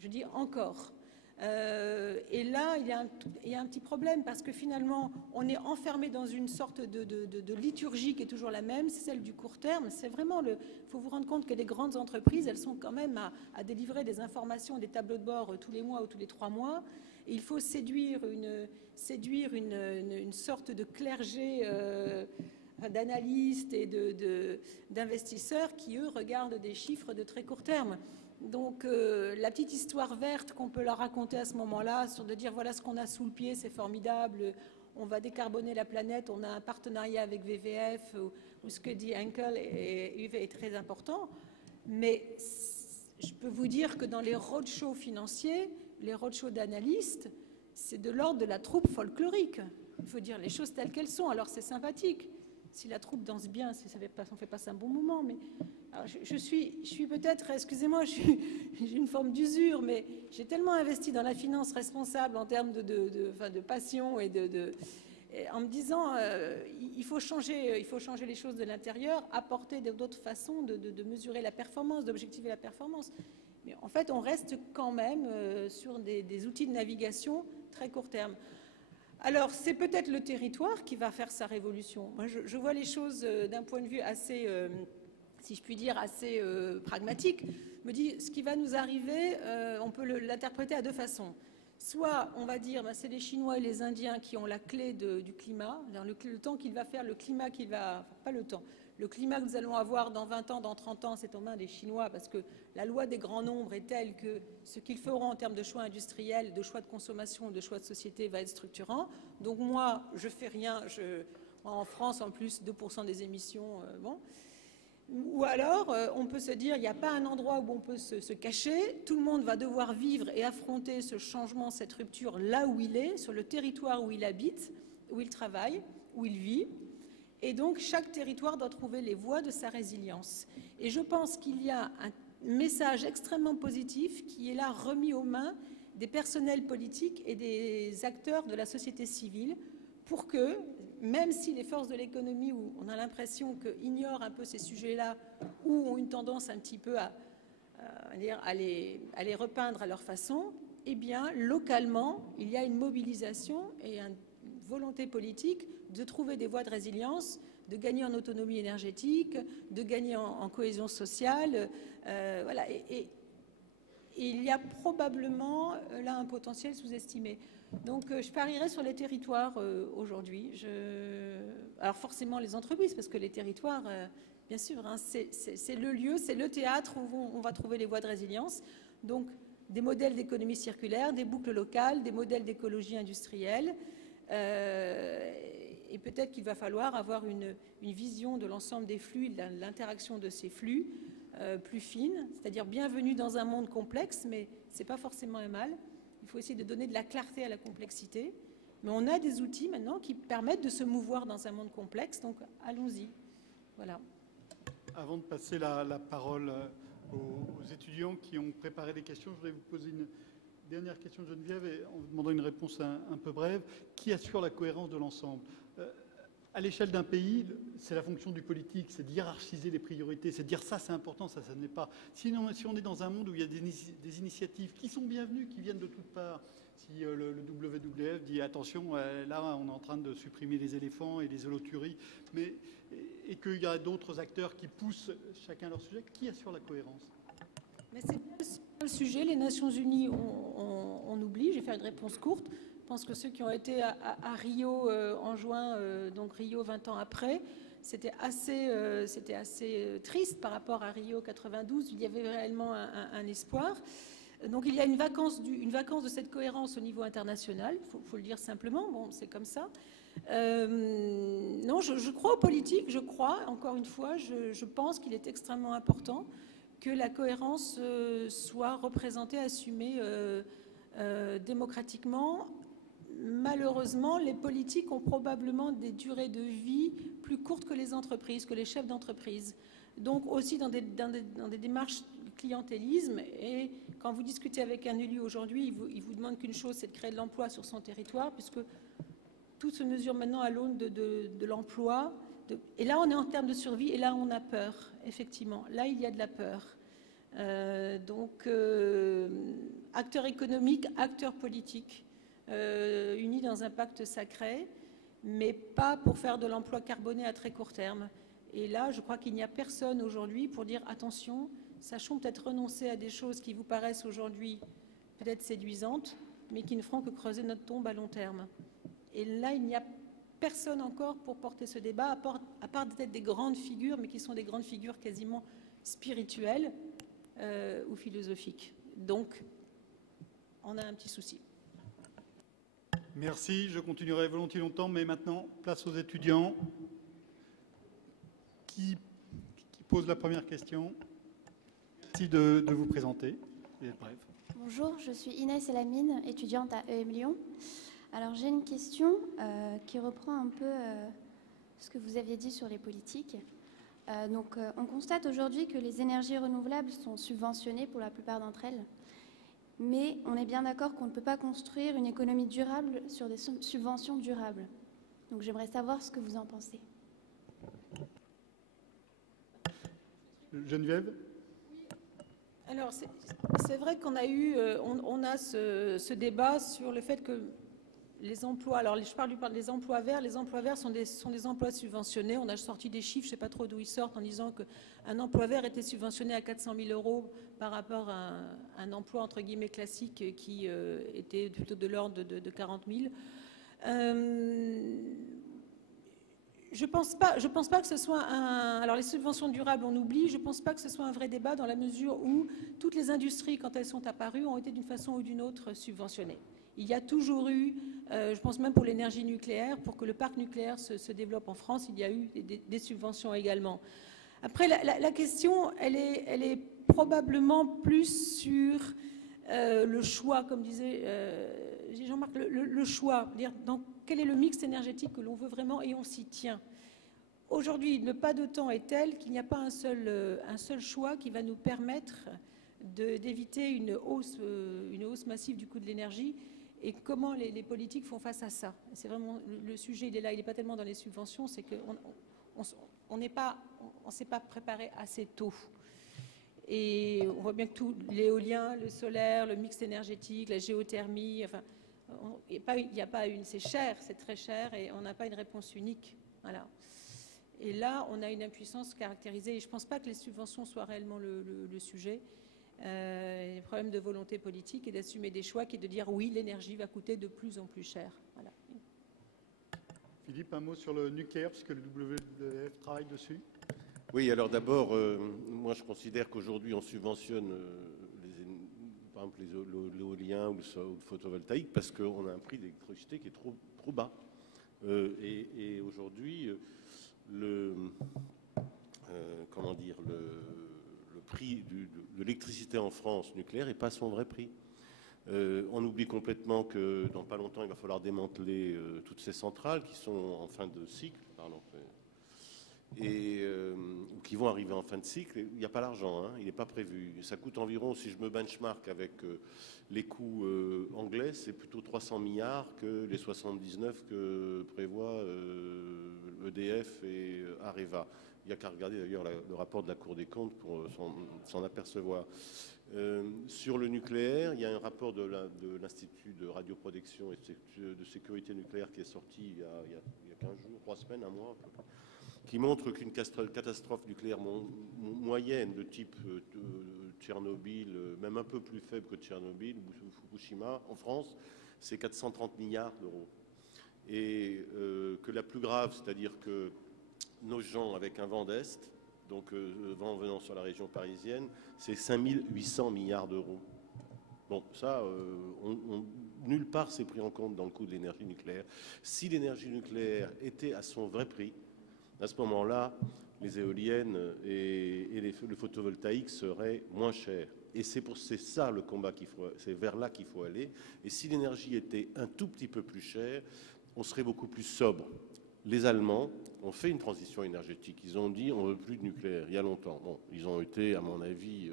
Je dis encore. Et là, il y a un petit problème parce que finalement, on est enfermé dans une sorte de liturgie qui est toujours la même, c'est celle du court terme. C'est vraiment il faut vous rendre compte que les grandes entreprises, elles sont quand même à délivrer des informations, des tableaux de bord tous les mois ou tous les 3 mois. Et il faut séduire une sorte de clergé d'analystes et d'investisseurs qui, eux, regardent des chiffres de très court terme. Donc la petite histoire verte qu'on peut leur raconter à ce moment-là, sur de dire voilà ce qu'on a sous le pied, c'est formidable, on va décarboner la planète, on a un partenariat avec VVF, ou ce que dit Henkel est très important. Mais je peux vous dire que dans les roadshows financiers, les roadshows d'analystes, c'est de l'ordre de la troupe folklorique. Il faut dire les choses telles qu'elles sont. Alors c'est sympathique. Si la troupe danse bien, on fait pas un bon moment. Mais alors, je suis peut-être, excusez-moi, j'ai une forme d'usure, mais j'ai tellement investi dans la finance responsable en termes de passion et en me disant il faut changer les choses de l'intérieur, apporter d'autres façons de mesurer la performance, d'objectiver la performance. Mais en fait, on reste quand même sur des outils de navigation très court terme. Alors, c'est peut-être le territoire qui va faire sa révolution. Moi, je vois les choses d'un point de vue assez, si je puis dire, assez pragmatique. Je me dis, ce qui va nous arriver, on peut l'interpréter à deux façons. Soit, on va dire, c'est les Chinois et les Indiens qui ont la clé du climat, le temps qu'il va faire, le climat qu'il va... Pas le temps. Le climat que nous allons avoir dans 20 ans, dans 30 ans, c'est aux mains des Chinois parce que la loi des grands nombres est telle que ce qu'ils feront en termes de choix industriels, de choix de consommation, de choix de société va être structurant. Donc moi, je fais rien. En France, en plus, 2% des émissions, bon. Ou alors, on peut se dire, il n'y a pas un endroit où on peut se cacher. Tout le monde va devoir vivre et affronter ce changement, cette rupture là où il est, sur le territoire où il habite, où il travaille, où il vit. Et donc, chaque territoire doit trouver les voies de sa résilience. Et je pense qu'il y a un message extrêmement positif qui est là remis aux mains des personnels politiques et des acteurs de la société civile pour que, même si les forces de l'économie, où on a l'impression qu'ignorent un peu ces sujets-là ou ont une tendance un petit peu à les repeindre à leur façon, eh bien, localement, il y a une mobilisation et une volonté politique de trouver des voies de résilience, de gagner en autonomie énergétique, de gagner en cohésion sociale. Voilà. Et il y a probablement là un potentiel sous-estimé. Donc je parierais sur les territoires aujourd'hui. Alors forcément les entreprises, parce que les territoires, bien sûr, hein, c'est le lieu, c'est le théâtre où on va trouver les voies de résilience. Donc des modèles d'économie circulaire, des boucles locales, des modèles d'écologie industrielle. Et peut-être qu'il va falloir avoir une vision de l'ensemble des flux, de l'interaction de ces flux plus fine, c'est-à-dire bienvenue dans un monde complexe, mais ce n'est pas forcément un mal. Il faut essayer de donner de la clarté à la complexité. Mais on a des outils maintenant qui permettent de se mouvoir dans un monde complexe, donc allons-y. Voilà. Avant de passer la parole aux étudiants qui ont préparé des questions, je voudrais vous poser une dernière question, Geneviève, et en vous demandant une réponse un peu brève. Qui assure la cohérence de l'ensemble ? À l'échelle d'un pays, c'est la fonction du politique, c'est de hiérarchiser les priorités, c'est de dire ça c'est important, ça n'est pas. Sinon, si on est dans un monde où il y a des initiatives qui sont bienvenues, qui viennent de toutes parts, si le WWF dit attention, là on est en train de supprimer les éléphants et les holoturies, et qu'il y a d'autres acteurs qui poussent chacun leur sujet, qui assure la cohérence ? Mais c'est bien le sujet. Les Nations Unies, on oublie. Je vais faire une réponse courte. Je pense que ceux qui ont été à Rio en juin, donc Rio 20 ans après, c'était assez triste par rapport à Rio 92. Il y avait réellement un espoir. Donc il y a une vacance de cette cohérence au niveau international. Faut le dire simplement. Bon, c'est comme ça. Non, je crois aux politiques. Je crois, encore une fois, je pense qu'il est extrêmement important que la cohérence soit représentée, assumée démocratiquement. Malheureusement, les politiques ont probablement des durées de vie plus courtes que les entreprises, que les chefs d'entreprise. Donc aussi dans des démarches de clientélisme. Et quand vous discutez avec un élu aujourd'hui, il vous demande qu'une chose, c'est de créer de l'emploi sur son territoire, puisque tout se mesure maintenant à l'aune de l'emploi. Et là, on est en termes de survie, et là, on a peur, effectivement. Là, il y a de la peur. Donc, acteurs économiques, acteurs politiques, unis dans un pacte sacré, mais pas pour faire de l'emploi carboné à très court terme. Et là, je crois qu'il n'y a personne aujourd'hui pour dire attention, sachons peut-être renoncer à des choses qui vous paraissent aujourd'hui peut-être séduisantes, mais qui ne feront que creuser notre tombe à long terme. Et là, il n'y a personne encore pour porter ce débat, à part peut-être des grandes figures, mais qui sont des grandes figures quasiment spirituelles ou philosophiques. Donc, on a un petit souci. Merci, je continuerai volontiers longtemps, mais maintenant, place aux étudiants. Qui pose la première question? Merci de vous présenter. Et d'être bref. Bonjour, je suis Inès Elamine, étudiante à EM Lyon. Alors j'ai une question qui reprend un peu ce que vous aviez dit sur les politiques. On constate aujourd'hui que les énergies renouvelables sont subventionnées pour la plupart d'entre elles. Mais on est bien d'accord qu'on ne peut pas construire une économie durable sur des subventions durables. Donc j'aimerais savoir ce que vous en pensez. Geneviève? Alors, c'est vrai qu'on a eu, on a ce débat sur le fait que les emplois, alors je parle des emplois verts, les emplois verts sont des emplois subventionnés. On a sorti des chiffres, je ne sais pas trop d'où ils sortent, en disant qu'un emploi vert était subventionné à 400 000 € par rapport à un emploi, entre guillemets, classique qui était plutôt de l'ordre de 40 000. Je pense pas que ce soit un... Alors les subventions durables, on oublie. Je ne pense pas que ce soit un vrai débat dans la mesure où toutes les industries, quand elles sont apparues, ont été d'une façon ou d'une autre subventionnées. Il y a toujours eu, je pense même pour l'énergie nucléaire, pour que le parc nucléaire se développe en France, il y a eu des subventions également. Après, la question, elle est probablement plus sur le choix, comme disait Jean-Marc, le choix, dire dans quel est le mix énergétique que l'on veut vraiment et on s'y tient. Aujourd'hui, le pas de temps est tel qu'il n'y a pas un seul choix qui va nous permettre d'éviter une hausse massive du coût de l'énergie. Et comment les politiques font face à ça? C'est vraiment le sujet, il est là, il n'est pas tellement dans les subventions, c'est qu'on ne s'est pas préparé assez tôt. Et on voit bien que tout, l'éolien, le solaire, le mix énergétique, la géothermie, enfin, il n'y a pas une, c'est cher, c'est très cher, et on n'a pas une réponse unique. Voilà. Et là, on a une impuissance caractérisée, et je ne pense pas que les subventions soient réellement le sujet. Il y a un problème de volonté politique et d'assumer des choix qui est de dire oui, l'énergie va coûter de plus en plus cher. Voilà. Philippe, un mot sur le nucléaire, puisque le WWF travaille dessus. Oui, alors d'abord, moi je considère qu'aujourd'hui on subventionne par exemple l'éolien ou le photovoltaïque parce qu'on a un prix d'électricité qui est trop bas. Et aujourd'hui, le prix de l'électricité en France nucléaire n'est pas à son vrai prix. On oublie complètement que dans pas longtemps, il va falloir démanteler toutes ces centrales qui sont en fin de cycle, ou qui vont arriver en fin de cycle. Il n'y a pas l'argent, hein, il n'est pas prévu. Ça coûte environ, si je me benchmark avec les coûts anglais, c'est plutôt 300 milliards que les 79 que prévoient EDF et Areva. Il n'y a qu'à regarder d'ailleurs le rapport de la Cour des comptes pour s'en apercevoir. Sur le nucléaire, il y a un rapport de l'Institut de radioprotection et de sécurité nucléaire qui est sorti il y a 15 jours, 3 semaines, un mois, qui montre qu'une catastrophe nucléaire moyenne de type Tchernobyl, même un peu plus faible que Tchernobyl ou Fukushima, en France, c'est 430 milliards d'euros. Et que la plus grave, c'est-à-dire que nos gens avec un vent d'Est, donc vent venant sur la région parisienne, c'est 5800 milliards d'euros. Bon, ça, nulle part c'est pris en compte dans le coût de l'énergie nucléaire. Si l'énergie nucléaire était à son vrai prix, à ce moment-là, les éoliennes et le photovoltaïque seraient moins chers. Et c'est ça le combat c'est vers là qu'il faut aller. Et si l'énergie était un tout petit peu plus chère, on serait beaucoup plus sobre. Les Allemands ont fait une transition énergétique. Ils ont dit on ne veut plus de nucléaire il y a longtemps. Bon, ils ont été, à mon avis,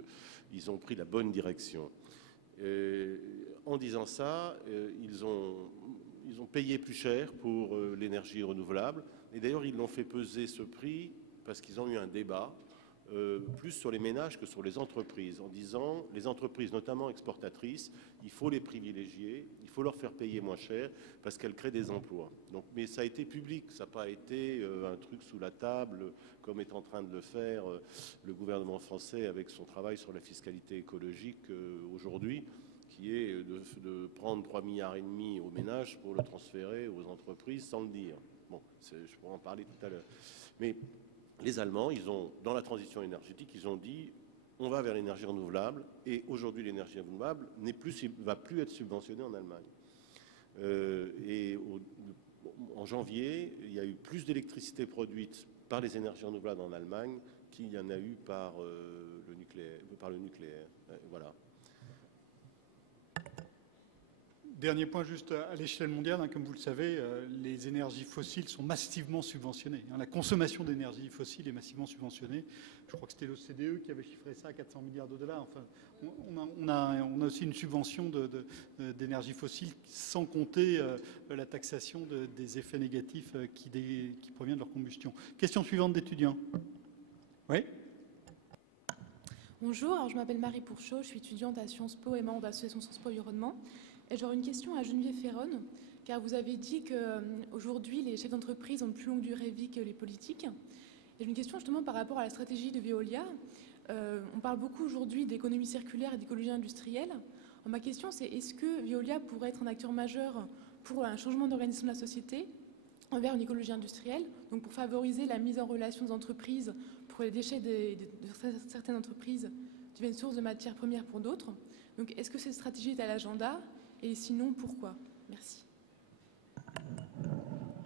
ils ont pris la bonne direction. En disant ça, ils ont payé plus cher pour l'énergie renouvelable. Et d'ailleurs, ils l'ont fait peser ce prix parce qu'ils ont eu un débat plus sur les ménages que sur les entreprises, en disant les entreprises, notamment exportatrices, il faut les privilégier, il faut leur faire payer moins cher parce qu'elles créent des emplois. Donc, mais ça a été public, ça n'a pas été un truc sous la table comme est en train de le faire le gouvernement français avec son travail sur la fiscalité écologique aujourd'hui, qui est de prendre 3,5 milliards aux ménages pour le transférer aux entreprises sans le dire. Bon, je pourrais en parler tout à l'heure. Mais les Allemands, dans la transition énergétique, ils ont dit on va vers l'énergie renouvelable et aujourd'hui l'énergie renouvelable va plus être subventionnée en Allemagne. En janvier, il y a eu plus d'électricité produite par les énergies renouvelables en Allemagne qu'il y en a eu par le nucléaire. Voilà. Dernier point juste à l'échelle mondiale, hein, comme vous le savez, les énergies fossiles sont massivement subventionnées. Hein, la consommation d'énergie fossile est massivement subventionnée. Je crois que c'était l'OCDE qui avait chiffré ça à 400 milliards de dollars. Enfin, on a aussi une subvention d'énergie fossile sans compter la taxation des effets négatifs qui proviennent de leur combustion. Question suivante d'étudiants. Oui. Bonjour, alors je m'appelle Marie Pourchaud, je suis étudiante à Sciences Po et membre de l'association Sciences Po Environnement. Et j'aurais une question à Geneviève Ferron, car vous avez dit qu'aujourd'hui, les chefs d'entreprise ont une plus longue durée de vie que les politiques. Et j'ai une question justement par rapport à la stratégie de Veolia. On parle beaucoup aujourd'hui d'économie circulaire et d'écologie industrielle. Alors, ma question, c'est est-ce que Veolia pourrait être un acteur majeur pour un changement d'organisation de la société envers une écologie industrielle, donc pour favoriser la mise en relation des entreprises pour les déchets de certaines entreprises deviennent source de matières premières pour d'autres. Donc est-ce que cette stratégie est à l'agenda? Et sinon, pourquoi? Merci.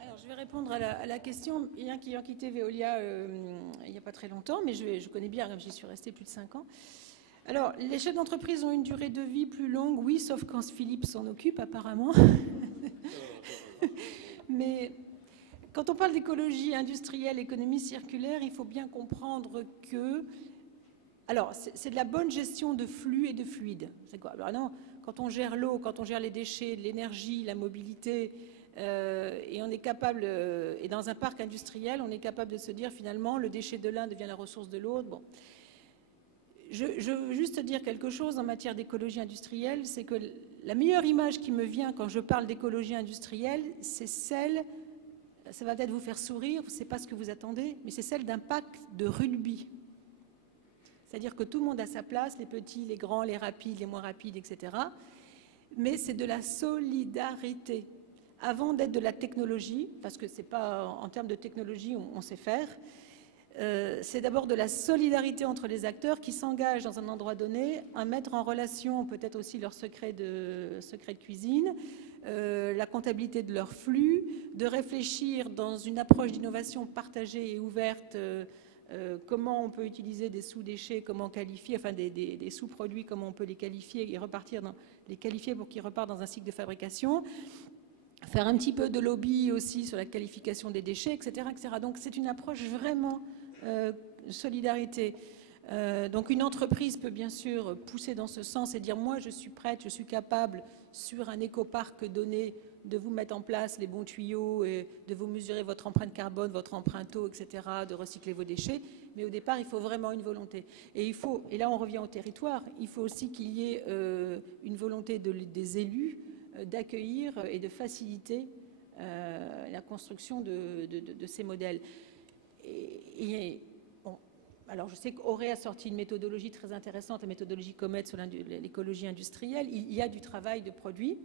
Alors, je vais répondre à la question. Il y a un qui a quitté Veolia il n'y a pas très longtemps, mais je connais bien, j'y suis restée plus de 5 ans. Alors, les chefs d'entreprise ont une durée de vie plus longue, oui, sauf quand Philippe s'en occupe, apparemment. Mais quand on parle d'écologie industrielle, économie circulaire, il faut bien comprendre que... Alors, c'est de la bonne gestion de flux et de fluides. C'est quoi? Alors non, quand on gère l'eau, quand on gère les déchets, l'énergie, la mobilité, et on est capable, et dans un parc industriel, on est capable de se dire finalement, le déchet de l'un devient la ressource de l'autre. Bon. Je veux juste dire quelque chose en matière d'écologie industrielle, c'est que la meilleure image qui me vient quand je parle d'écologie industrielle, c'est celle, ça va peut-être vous faire sourire, c'est pas ce que vous attendez, mais c'est celle d'un pack de rugby. C'est-à-dire que tout le monde a sa place, les petits, les grands, les rapides, les moins rapides, etc. Mais c'est de la solidarité. Avant d'être de la technologie, parce que c'est pas en termes de technologie on sait faire, c'est d'abord de la solidarité entre les acteurs qui s'engagent dans un endroit donné à mettre en relation peut-être aussi leurs secrets de cuisine, la comptabilité de leurs flux, de réfléchir dans une approche d'innovation partagée et ouverte comment on peut utiliser des sous-déchets, comment qualifier, enfin des sous-produits, comment on peut les qualifier et les qualifier pour qu'ils repartent dans un cycle de fabrication. Faire un petit peu de lobby aussi sur la qualification des déchets, etc. etc. Donc c'est une approche vraiment solidarité. Donc une entreprise peut bien sûr pousser dans ce sens et dire moi je suis prête, je suis capable sur un écoparc donné de vous mettre en place les bons tuyaux et de vous mesurer votre empreinte carbone, votre empreinte eau, etc., de recycler vos déchets. Mais au départ, il faut vraiment une volonté. Et là on revient au territoire, il faut aussi qu'il y ait une volonté des élus d'accueillir et de faciliter la construction de ces modèles. Alors, je sais qu'Auré a sorti une méthodologie très intéressante, la méthodologie Comet sur l'écologie industrielle. Il y a du travail de produit,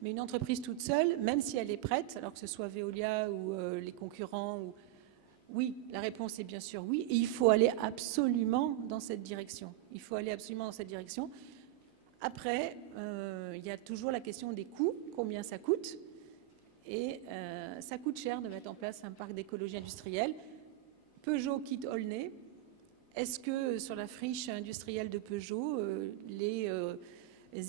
mais une entreprise toute seule, même si elle est prête, alors que ce soit Veolia ou les concurrents, oui, la réponse est bien sûr oui. Et il faut aller absolument dans cette direction. Il faut aller absolument dans cette direction. Après, il y a toujours la question des coûts, combien ça coûte. Et ça coûte cher de mettre en place un parc d'écologie industrielle. Peugeot quitte Aulnay. Est-ce que sur la friche industrielle de Peugeot, les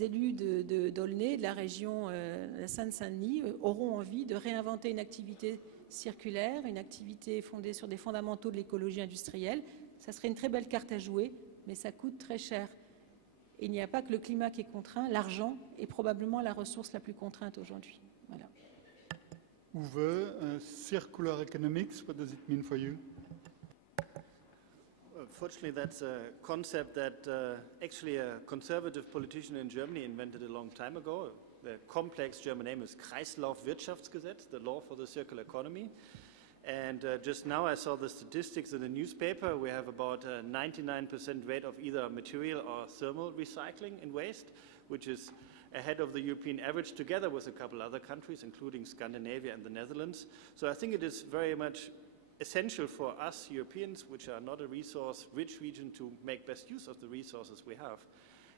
élus d'Aulnay, de la région de la Seine-Saint-Denis, auront envie de réinventer une activité circulaire, une activité fondée sur des fondamentaux de l'écologie industrielle? Ça serait une très belle carte à jouer, mais ça coûte très cher. Il n'y a pas que le climat qui est contraint, l'argent est probablement la ressource la plus contrainte aujourd'hui. Voilà. Uwe, circular economics, what does it mean for you? Fortunately, that's a concept that actually a conservative politician in Germany invented a long time ago. The complex German name is Kreislaufwirtschaftsgesetz, the law for the circular economy. And just now I saw the statistics in the newspaper. We have about a 99% rate of either material or thermal recycling in waste, which is ahead of the European average, together with a couple other countries, including Scandinavia and the Netherlands. So I think it is very much essential for us Europeans, which are not a resource-rich region, to make best use of the resources we have.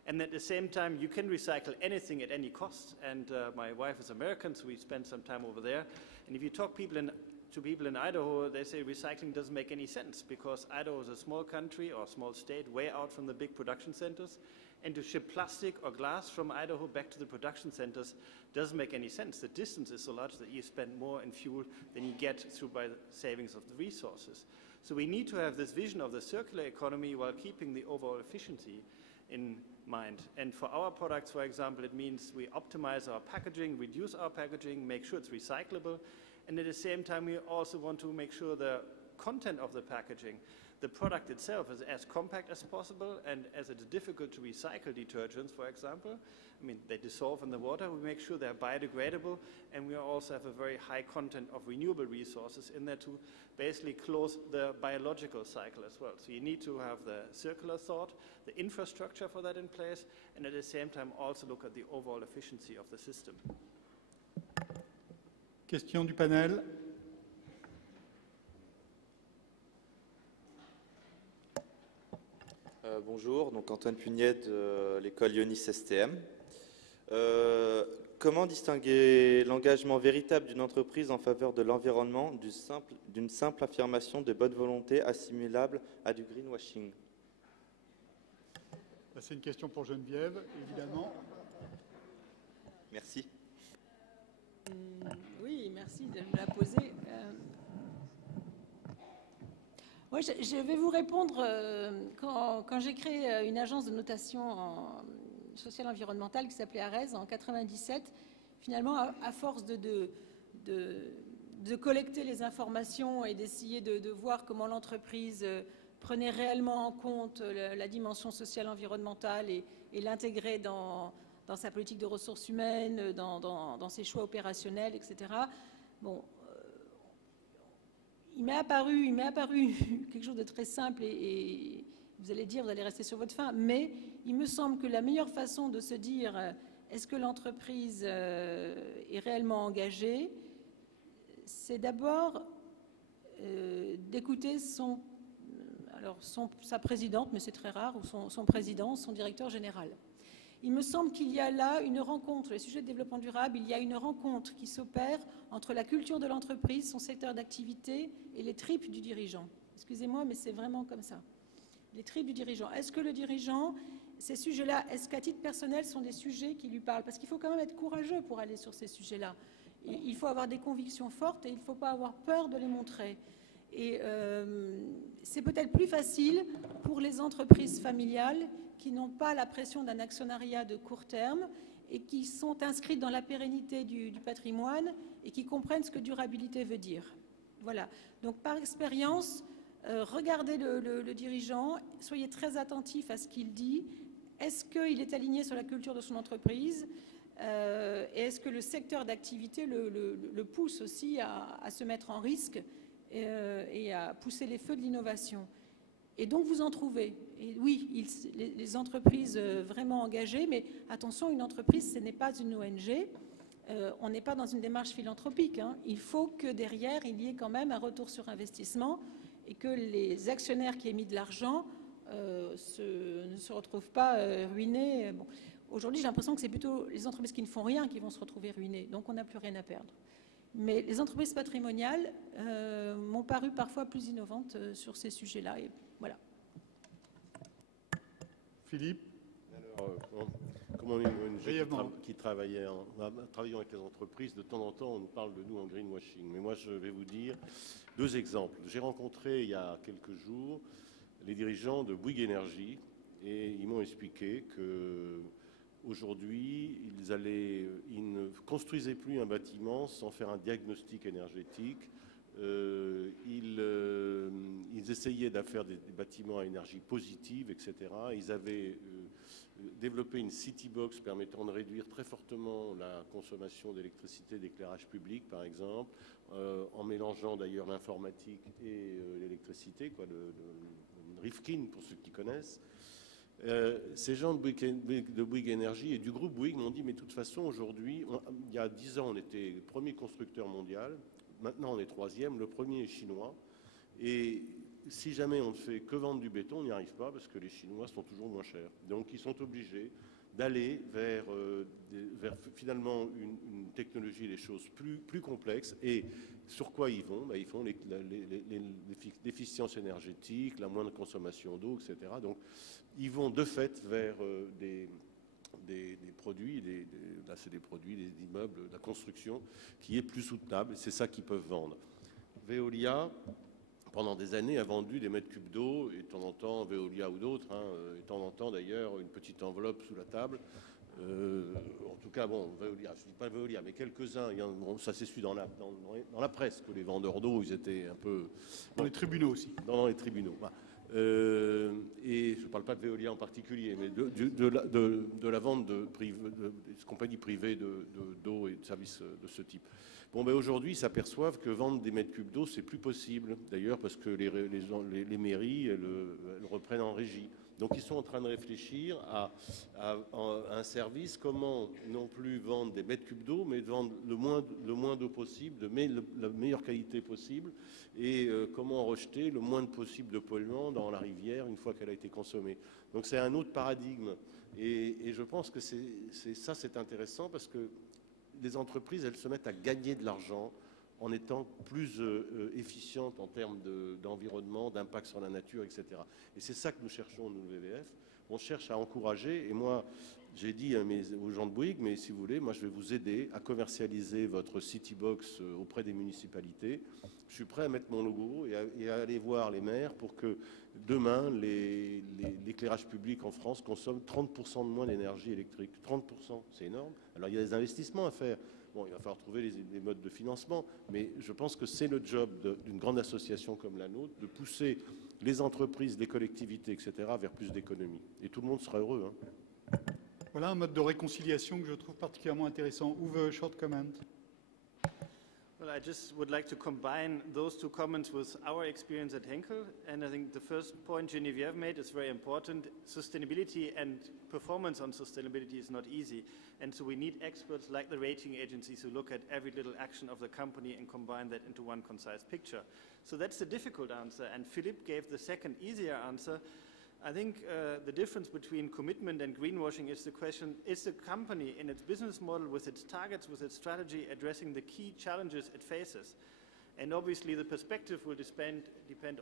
And at the same time, you can recycle anything at any cost. And my wife is American, so we spent some time over there. And if you talk to people in Idaho, they say recycling doesn't make any sense because Idaho is a small country or small state way out from the big production centers. And to ship plastic or glass from Idaho back to the production centers doesn't make any sense. The distance is so large that you spend more in fuel than you get through by the savings of the resources. So we need to have this vision of the circular economy while keeping the overall efficiency in mind. And for our products, for example, it means we optimize our packaging, reduce our packaging, make sure it's recyclable. And at the same time, we also want to make sure the content of the packaging, the product itself, is as compact as possible. And as it's difficult to recycle detergents, for example, I mean, they dissolve in the water, we make sure they're biodegradable, and we also have a very high content of renewable resources in there to basically close the biological cycle as well. So you need to have the circular thought, the infrastructure for that in place, and at the same time also look at the overall efficiency of the system. Question du panel. Bonjour, donc Antoine Pugnet de l'école Ionis STM. Comment distinguer l'engagement véritable d'une entreprise en faveur de l'environnement d'une simple affirmation de bonne volonté assimilable à du greenwashing? C'est une question pour Geneviève, évidemment. Merci. Oui, merci de me la poser. Ouais, je vais vous répondre. Quand j'ai créé une agence de notation sociale environnementale qui s'appelait ARES en 97, finalement, à force de collecter les informations et d'essayer de voir comment l'entreprise prenait réellement en compte la dimension sociale environnementale et l'intégrer dans sa politique de ressources humaines, dans ses choix opérationnels, etc. Bon, il m'est apparu quelque chose de très simple et vous allez dire, vous allez rester sur votre faim, mais il me semble que la meilleure façon de se dire est-ce que l'entreprise est réellement engagée, c'est d'abord d'écouter sa présidente, mais c'est très rare, ou son président, son directeur général. Il me semble qu'il y a là une rencontre, les sujets de développement durable, il y a une rencontre qui s'opère entre la culture de l'entreprise, son secteur d'activité et les tripes du dirigeant. Excusez-moi, mais c'est vraiment comme ça. Les tripes du dirigeant. Est-ce que le dirigeant, ces sujets-là, est-ce qu'à titre personnel, sont des sujets qui lui parlent? Parce qu'il faut quand même être courageux pour aller sur ces sujets-là. Il faut avoir des convictions fortes et il ne faut pas avoir peur de les montrer. Et c'est peut-être plus facile pour les entreprises familiales qui n'ont pas la pression d'un actionnariat de court terme et qui sont inscrites dans la pérennité du patrimoine et qui comprennent ce que durabilité veut dire. Voilà. Donc par expérience, regardez le dirigeant, soyez très attentifs à ce qu'il dit. Est-ce qu'il est aligné sur la culture de son entreprise et est-ce que le secteur d'activité le pousse aussi à se mettre en risque et à pousser les feux de l'innovation? Et donc vous en trouvez. Et oui, les entreprises vraiment engagées, mais attention, une entreprise, ce n'est pas une ONG. On n'est pas dans une démarche philanthropique. Hein. Il faut que derrière, il y ait quand même un retour sur investissement et que les actionnaires qui aient mis de l'argent ne se retrouvent pas ruinés. Bon. Aujourd'hui, j'ai l'impression que c'est plutôt les entreprises qui ne font rien qui vont se retrouver ruinées. Donc on n'a plus rien à perdre. Mais les entreprises patrimoniales m'ont paru parfois plus innovantes sur ces sujets-là. Et voilà. Philippe. Alors, comme on est une ONG qui travaillant avec les entreprises, de temps en temps, on nous parle de nous en greenwashing. Mais moi, je vais vous dire 2 exemples. J'ai rencontré il y a quelques jours les dirigeants de Bouygues Énergie et ils m'ont expliqué que aujourd'hui, ils ne construisaient plus un bâtiment sans faire un diagnostic énergétique. Ils essayaient de faire des bâtiments à énergie positive, etc. Ils avaient développé une city box permettant de réduire très fortement la consommation d'électricité d'éclairage public, par exemple, en mélangeant d'ailleurs l'informatique et l'électricité, le Rifkin pour ceux qui connaissent. Ces gens de Bouygues Énergie et du groupe Bouygues m'ont dit mais de toute façon aujourd'hui, il y a 10 ans on était premier constructeur mondial, maintenant on est 3e, le premier est chinois et si jamais on ne fait que vendre du béton, on n'y arrive pas parce que les Chinois sont toujours moins chers. Donc ils sont obligés d'aller vers finalement une technologie, des choses plus complexes. Et sur quoi ils vont? Ils font l'efficience énergétique, la moindre consommation d'eau, etc. Donc ils vont de fait vers des produits, là c'est des produits, des immeubles, la construction qui est plus soutenable. C'est ça qu'ils peuvent vendre. Veolia, pendant des années, a vendu des mètres cubes d'eau, et de temps en temps, Veolia ou d'autres, et de temps en temps d'ailleurs, une petite enveloppe sous la table. En tout cas, bon, Veolia, je ne dis pas Veolia, mais quelques-uns, ça s'est su dans la presse que les vendeurs d'eau, ils étaient un peu... Dans les tribunaux aussi. Dans les tribunaux. Bah. Et je ne parle pas de Veolia en particulier, mais de la vente de compagnies privées d'eau et de services de ce type. Bon, aujourd'hui, ils s'aperçoivent que vendre des mètres cubes d'eau, c'est plus possible. D'ailleurs, parce que les mairies, elles reprennent en régie. Donc, ils sont en train de réfléchir à un service, comment non plus vendre des mètres cubes d'eau, mais vendre le moins d'eau possible, la meilleure qualité possible, et comment rejeter le moins possible de polluants dans la rivière une fois qu'elle a été consommée. Donc, c'est un autre paradigme. Et je pense que c'est intéressant parce que les entreprises, elles se mettent à gagner de l'argent en étant plus efficientes en termes d'environnement, d'impact sur la nature, etc. Et c'est ça que nous cherchons, nous, le WWF. On cherche à encourager, et moi, j'ai dit aux gens de Bouygues, mais si vous voulez, moi, je vais vous aider à commercialiser votre Citybox auprès des municipalités. Je suis prêt à mettre mon logo et à aller voir les maires pour que demain, l'éclairage public en France consomme 30% de moins d'énergie électrique. 30%, c'est énorme. Alors, il y a des investissements à faire. Bon, il va falloir trouver les modes de financement, mais je pense que c'est le job d'une grande association comme la nôtre de pousser les entreprises, les collectivités, etc., vers plus d'économie. Et tout le monde sera heureux. Voilà un mode de réconciliation que je trouve particulièrement intéressant. Uwe, short comment. Well, I just would like to combine those two comments with our experience at Henkel. And I think the first point Geneviève made is very important. Sustainability and performance on sustainability is not easy. And so we need experts like the rating agencies who look at every little action of the company and combine that into one concise picture. So that's the difficult answer. And Philippe gave the second easier answer. I think the difference between commitment and greenwashing is the question, is the company in its business model with its targets, with its strategy, addressing the key challenges it faces? And obviously the perspective will depend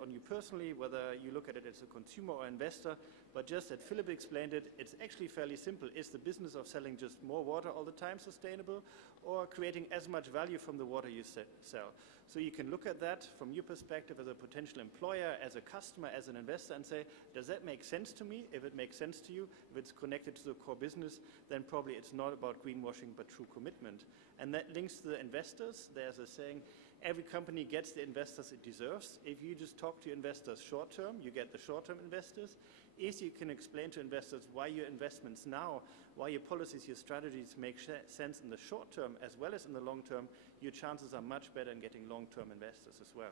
on you personally, whether you look at it as a consumer or investor, but just as Philip explained it, it's actually fairly simple. Is the business of selling just more water all the time sustainable, or creating as much value from the water you sell? So you can look at that from your perspective as a potential employer, as a customer, as an investor, and say, does that make sense to me? If it makes sense to you, if it's connected to the core business, then probably it's not about greenwashing, but true commitment. And that links to the investors. There's a saying, every company gets the investors it deserves. If you just talk to investors short term, you get the short term investors. If you can explain to investors why your investments now, why your policies, your strategies make sense in the short term as well as in the long term, your chances are much better in getting long term investors as well.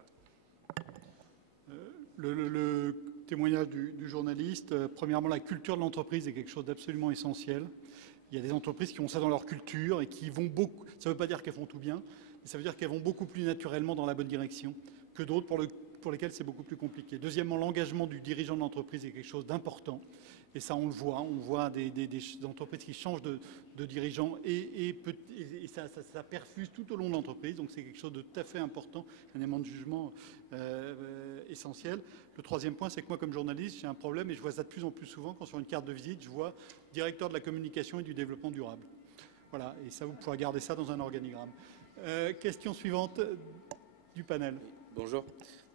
Le témoignage du journaliste, premièrement, la culture de l'entreprise est quelque chose d'absolument essentiel. Il y a des entreprises qui ont ça dans leur culture et qui vont beaucoup, ça ne veut pas dire qu'elles font tout bien, mais ça veut dire qu'elles vont beaucoup plus naturellement dans la bonne direction que d'autres pour lesquelles c'est beaucoup plus compliqué. Deuxièmement, l'engagement du dirigeant de l'entreprise est quelque chose d'important. Et ça, on le voit. On voit des entreprises qui changent de dirigeant et ça perfuse tout au long de l'entreprise. Donc, c'est quelque chose de tout à fait important, un élément de jugement essentiel. Le troisième point, c'est que moi, comme journaliste, j'ai un problème et je vois ça de plus en plus souvent quand sur une carte de visite, je vois directeur de la communication et du développement durable. Voilà. Et ça, vous pourrez garder ça dans un organigramme. Question suivante du panel. Bonjour.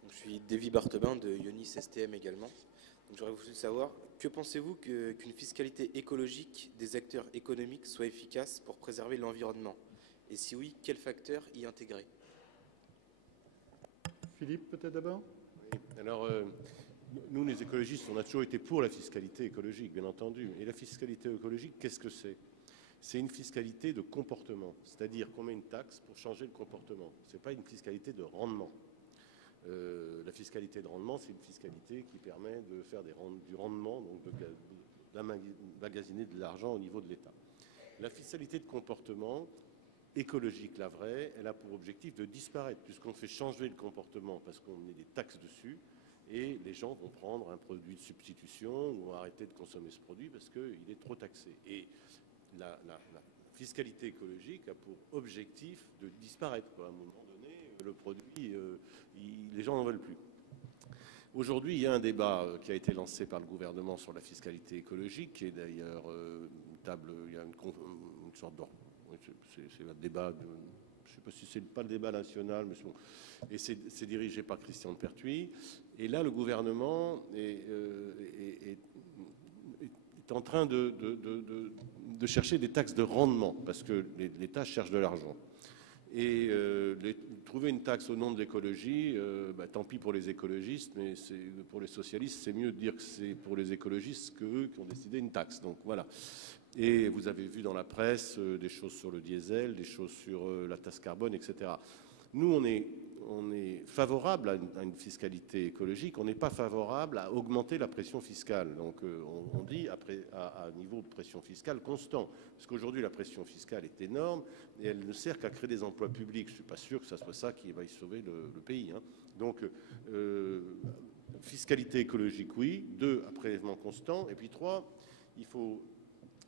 Je suis Davy Bartebin de Ionis STM également. J'aurais voulu savoir, que pensez-vous qu'une fiscalité écologique des acteurs économiques soit efficace pour préserver l'environnement? Et si oui, quels facteurs y intégrer? Philippe, peut-être d'abord? Oui. Alors, nous, les écologistes, on a toujours été pour la fiscalité écologique, bien entendu. Et la fiscalité écologique, qu'est-ce que c'est? C'est une fiscalité de comportement, c'est-à-dire qu'on met une taxe pour changer le comportement. Ce n'est pas une fiscalité de rendement. La fiscalité de rendement, c'est une fiscalité qui permet de faire du rendement, donc d'emmagasiner de l'argent au niveau de l'État. La fiscalité de comportement écologique, la vraie, elle a pour objectif de disparaître, puisqu'on fait changer le comportement parce qu'on met des taxes dessus, et les gens vont prendre un produit de substitution ou vont arrêter de consommer ce produit parce qu'il est trop taxé. Et la fiscalité écologique a pour objectif de disparaître, quoi. À un moment donné, le produit, les gens n'en veulent plus. Aujourd'hui, il y a un débat qui a été lancé par le gouvernement sur la fiscalité écologique, qui est d'ailleurs une table, il y a une sorte de... C'est un débat, je ne sais pas si c'est pas le débat national, mais bon, et c'est dirigé par Christian de Pertuis. Et là, le gouvernement est en train de chercher des taxes de rendement, parce que l'État cherche de l'argent. Et trouver une taxe au nom de l'écologie, tant pis pour les écologistes, mais pour les socialistes, c'est mieux de dire que c'est pour les écologistes qu'eux qui ont décidé une taxe. Donc voilà. Et vous avez vu dans la presse des choses sur le diesel, des choses sur la taxe carbone, etc. Nous, on est favorable à une fiscalité écologique, on n'est pas favorable à augmenter la pression fiscale. Donc on dit à un niveau de pression fiscale constant. Parce qu'aujourd'hui, la pression fiscale est énorme et elle ne sert qu'à créer des emplois publics. Je ne suis pas sûr que ça soit ça qui va y sauver le pays, hein. Donc, fiscalité écologique, oui. 2, à prélèvement constant. Et puis 3, il faut...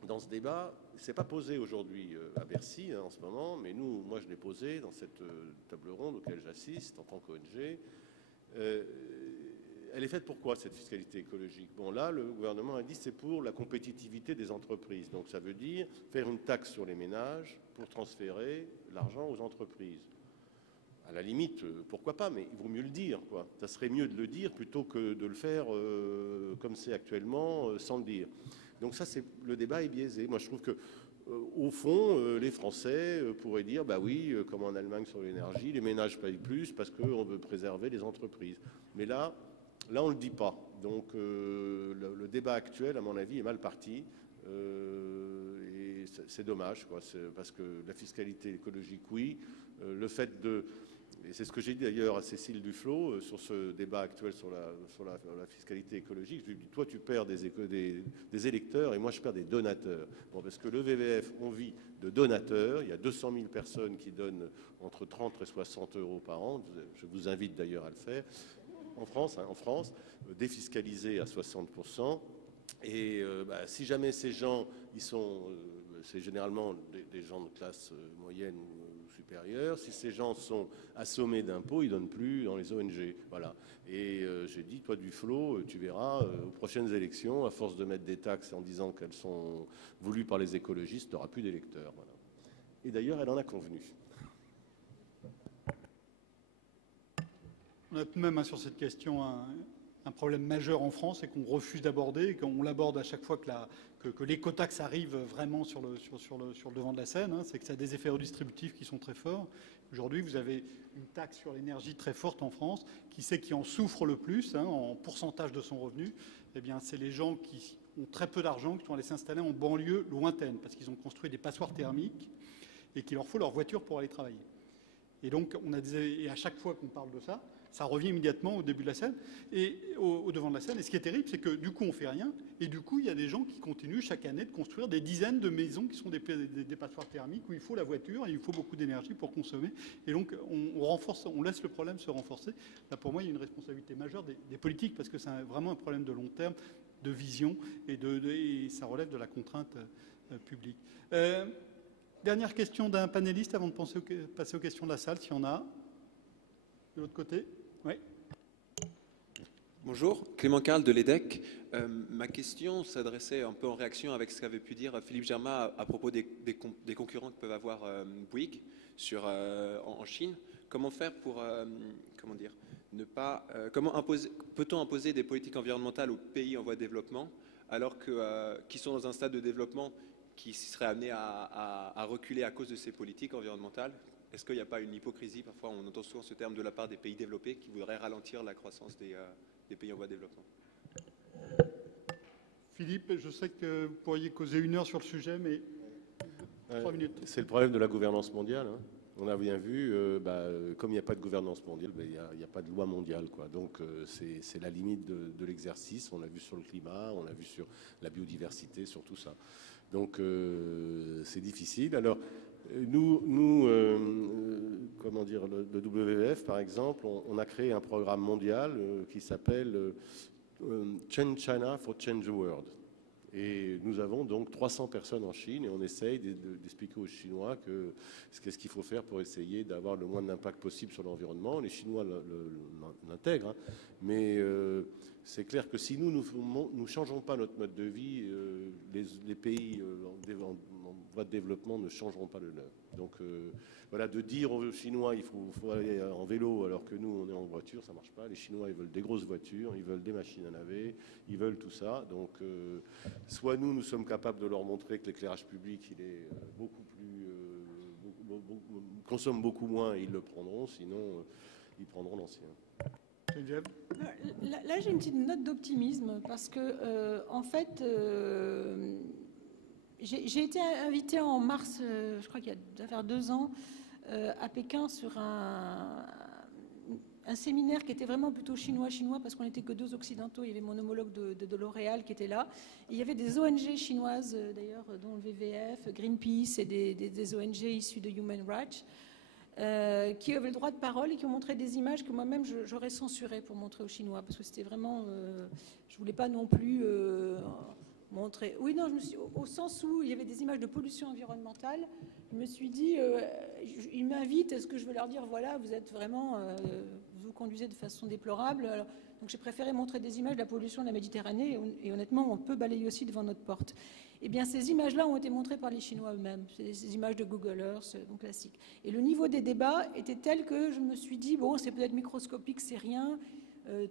Dans ce débat, ce n'est pas posé aujourd'hui à Bercy, hein, en ce moment, mais moi je l'ai posé dans cette table ronde auquel j'assiste en tant qu'ONG. Elle est faite pour quoi, cette fiscalité écologique? Bon, là, le gouvernement a dit c'est pour la compétitivité des entreprises. Donc ça veut dire faire une taxe sur les ménages pour transférer l'argent aux entreprises. À la limite, pourquoi pas, mais il vaut mieux le dire, quoi. Ça serait mieux de le dire plutôt que de le faire comme c'est actuellement, sans le dire. Donc ça, le débat est biaisé. Moi, je trouve que, au fond, les Français pourraient dire, bah oui, comme en Allemagne sur l'énergie, les ménages payent plus parce qu'on veut préserver les entreprises. Mais là, on ne le dit pas. Donc le débat actuel, à mon avis, est mal parti. Et c'est dommage, quoi. Parce que la fiscalité écologique, oui. Le fait de... Et c'est ce que j'ai dit d'ailleurs à Cécile Duflot sur ce débat actuel sur la fiscalité écologique. Je lui ai dit, toi tu perds des électeurs et moi je perds des donateurs. Bon, parce que le WWF, on vit de donateurs. Il y a 200 000 personnes qui donnent entre 30 et 60 euros par an. Je vous invite d'ailleurs à le faire. En France, défiscalisé à 60%. Et si jamais ces gens, c'est généralement des gens de classe moyenne ou supérieure, si ces gens sont assommés d'impôts, ils ne donnent plus dans les ONG. Voilà. Et j'ai dit, toi Duflot, tu verras, aux prochaines élections, à force de mettre des taxes en disant qu'elles sont voulues par les écologistes, tu n'auras plus d'électeurs. Voilà. Et d'ailleurs, elle en a convenu. On a tout de même sur cette question un problème majeur en France et qu'on refuse d'aborder, et qu'on l'aborde à chaque fois que l'écotaxe arrive vraiment sur le devant de la scène, hein, c'est que ça a des effets redistributifs qui sont très forts. Aujourd'hui, vous avez une taxe sur l'énergie très forte en France. Qui c'est qui en souffre le plus, hein, en pourcentage de son revenu? Eh bien, c'est les gens qui ont très peu d'argent, qui sont allés s'installer en banlieue lointaine, parce qu'ils ont construit des passoires thermiques et qu'il leur faut leur voiture pour aller travailler. Et donc, et à chaque fois qu'on parle de ça, ça revient immédiatement au début de la scène et au devant de la scène. Et ce qui est terrible, c'est que du coup, on fait rien. Et du coup, il y a des gens qui continuent chaque année de construire des dizaines de maisons qui sont des passoires thermiques où il faut la voiture et il faut beaucoup d'énergie pour consommer. Et donc, on laisse le problème se renforcer. Là, pour moi, il y a une responsabilité majeure des politiques parce que c'est vraiment un problème de long terme, de vision et ça relève de la contrainte publique. Dernière question d'un panéliste avant de passer aux questions de la salle, s'il y en a. De l'autre côté. Oui. Bonjour, Clément Carl de l'EDEC. Ma question s'adressait un peu en réaction avec ce qu'avait pu dire Philippe Germain à propos des concurrents que peuvent avoir Bouygues en Chine. Comment faire pour, peut-on imposer des politiques environnementales aux pays en voie de développement alors qui sont dans un stade de développement qui seraient amenés à reculer à cause de ces politiques environnementales? Est-ce qu'il n'y a pas une hypocrisie? Parfois, on entend souvent ce terme de la part des pays développés qui voudraient ralentir la croissance des pays en voie de développement. Philippe, je sais que vous pourriez causer 1 heure sur le sujet, mais 3 minutes. C'est le problème de la gouvernance mondiale, hein. On a bien vu, comme il n'y a pas de gouvernance mondiale, il n'y a pas de loi mondiale, quoi. Donc c'est la limite de l'exercice. On l'a vu sur le climat, on l'a vu sur la biodiversité, sur tout ça. Donc c'est difficile. Alors, Nous comment dire, le WWF, par exemple, on a créé un programme mondial qui s'appelle Change China for Change the World. Et nous avons donc 300 personnes en Chine et on essaye d'expliquer aux Chinois qu'est-ce qu'il faut faire pour essayer d'avoir le moins d'impact possible sur l'environnement. Les Chinois l'intègrent, hein. Mais c'est clair que si nous ne changeons pas notre mode de vie, les pays en voie de développement ne changeront pas le leur. Donc voilà, de dire aux Chinois il faut aller en vélo alors que nous on est en voiture, ça ne marche pas. Les Chinois ils veulent des grosses voitures, ils veulent des machines à laver, ils veulent tout ça. Donc soit nous sommes capables de leur montrer que l'éclairage public il est beaucoup plus consomme beaucoup moins et ils le prendront, sinon ils prendront l'ancien. Geneviève ? Là, j'ai une petite note d'optimisme parce que, en fait, j'ai été invitée en mars, je crois qu'il doit faire 2 ans, à Pékin sur un séminaire qui était vraiment plutôt chinois, parce qu'on n'était que 2 occidentaux. Il y avait mon homologue de L'Oréal qui était là. Et il y avait des ONG chinoises, d'ailleurs, dont le WWF, Greenpeace et des ONG issues de Human Rights. Qui avaient le droit de parole et qui ont montré des images que moi-même j'aurais censurées pour montrer aux Chinois, parce que c'était vraiment, je voulais pas non plus montrer. Oui, non, au sens où il y avait des images de pollution environnementale, je me suis dit, ils m'invitent, est-ce que je veux leur dire, voilà, vous êtes vraiment, vous conduisez de façon déplorable. Alors, donc j'ai préféré montrer des images de la pollution de la Méditerranée, et honnêtement, on peut balayer aussi devant notre porte. Eh bien, ces images-là ont été montrées par les Chinois eux-mêmes. C'est ces images de Google Earth, donc classiques. Et le niveau des débats était tel que je me suis dit, bon, c'est peut-être microscopique, c'est rien.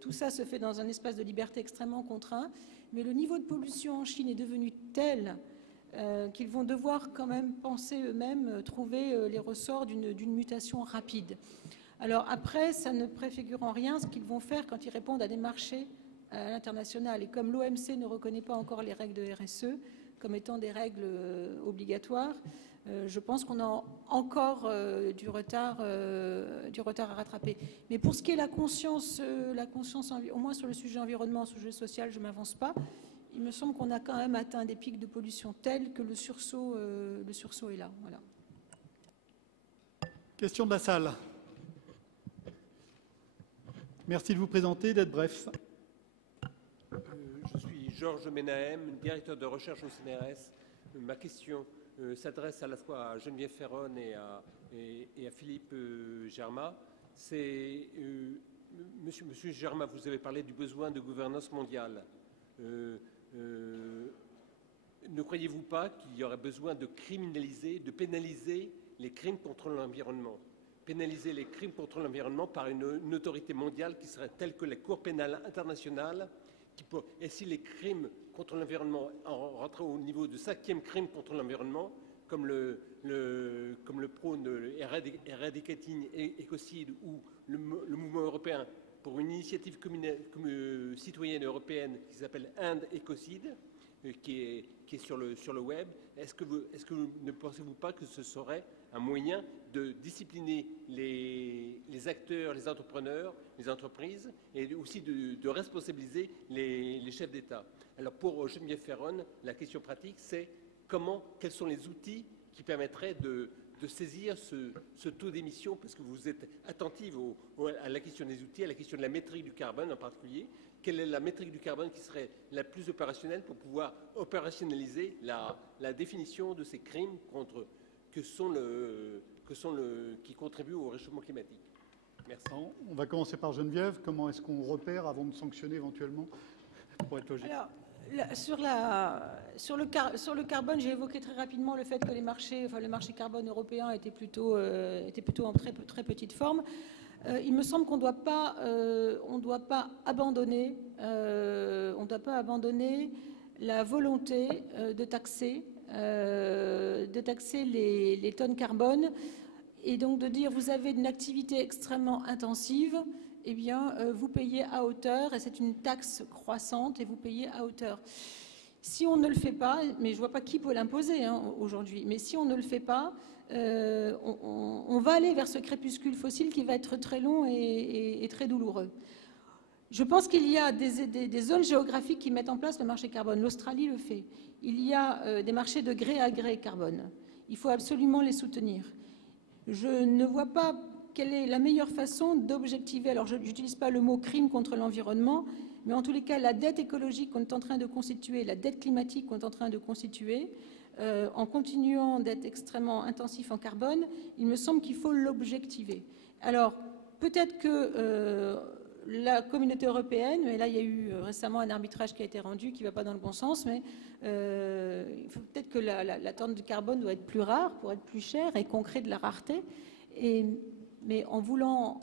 Tout ça se fait dans un espace de liberté extrêmement contraint. Mais le niveau de pollution en Chine est devenu tel qu'ils vont devoir quand même penser eux-mêmes, trouver les ressorts d'une mutation rapide. Alors après, ça ne préfigure en rien ce qu'ils vont faire quand ils répondent à des marchés à l'international. Et comme l'OMC ne reconnaît pas encore les règles de RSE, comme étant des règles obligatoires, je pense qu'on a encore du retard à rattraper. Mais pour ce qui est la conscience au moins sur le sujet environnement, sur le sujet social, je ne m'avance pas. Il me semble qu'on a quand même atteint des pics de pollution tels que le sursaut est là. Voilà. Question de la salle. Merci de vous présenter, d'être bref. Je suis Georges Menahem, directeur de recherche au CNRS. Ma question s'adresse à la fois à Geneviève Ferron et à Philippe Germain. Monsieur Germain, vous avez parlé du besoin de gouvernance mondiale. Ne croyez-vous pas qu'il y aurait besoin de criminaliser, de pénaliser les crimes contre l'environnement? Pénaliser les crimes contre l'environnement par une autorité mondiale qui serait telle que la Cour pénale internationale. Et si les crimes contre l'environnement rentraient au niveau du 5e crime contre l'environnement, comme le prône Eradicating Ecocide ou le mouvement européen pour une initiative citoyenne européenne qui s'appelle End Ecocide, qui est sur le web, est-ce que ne pensez-vous pas que ce serait un moyen de discipliner les acteurs, les entrepreneurs, les entreprises, et aussi de responsabiliser les chefs d'État? Alors pour Geneviève Ferron, la question pratique, c'est quels sont les outils qui permettraient de saisir ce taux d'émission, parce que vous êtes attentive à la question des outils, à la question de la métrique du carbone en particulier. Quelle est la métrique du carbone qui serait la plus opérationnelle pour pouvoir opérationnaliser la définition de ces crimes qui contribuent au réchauffement climatique? Merci. On va commencer par Geneviève. Comment est-ce qu'on repère avant de sanctionner éventuellement, pour être logique? Alors, sur le carbone, j'ai évoqué très rapidement le fait que le marché carbone européen était plutôt en très, très petite forme. Il me semble qu'on ne doit pas abandonner la volonté de taxer les tonnes carbone, et donc de dire vous avez une activité extrêmement intensive, eh bien vous payez à hauteur, et c'est une taxe croissante et vous payez à hauteur. Si on ne le fait pas, mais je ne vois pas qui peut l'imposer aujourd'hui, mais si on ne le fait pas, on va aller vers ce crépuscule fossile qui va être très long et très douloureux. Je pense qu'il y a des zones géographiques qui mettent en place le marché carbone. L'Australie le fait. Il y a des marchés de gré à gré carbone. Il faut absolument les soutenir. Je ne vois pas quelle est la meilleure façon d'objectiver. Alors, je n'utilise pas le mot crime contre l'environnement, mais en tous les cas, la dette écologique qu'on est en train de constituer, la dette climatique qu'on est en train de constituer, en continuant d'être extrêmement intensif en carbone, il me semble qu'il faut l'objectiver. Alors, peut-être que la communauté européenne, mais là il y a eu récemment un arbitrage qui a été rendu qui ne va pas dans le bon sens, mais il faut peut-être que la tonne de carbone doit être plus rare pour être plus chère et qu'on crée de la rareté. Mais en voulant,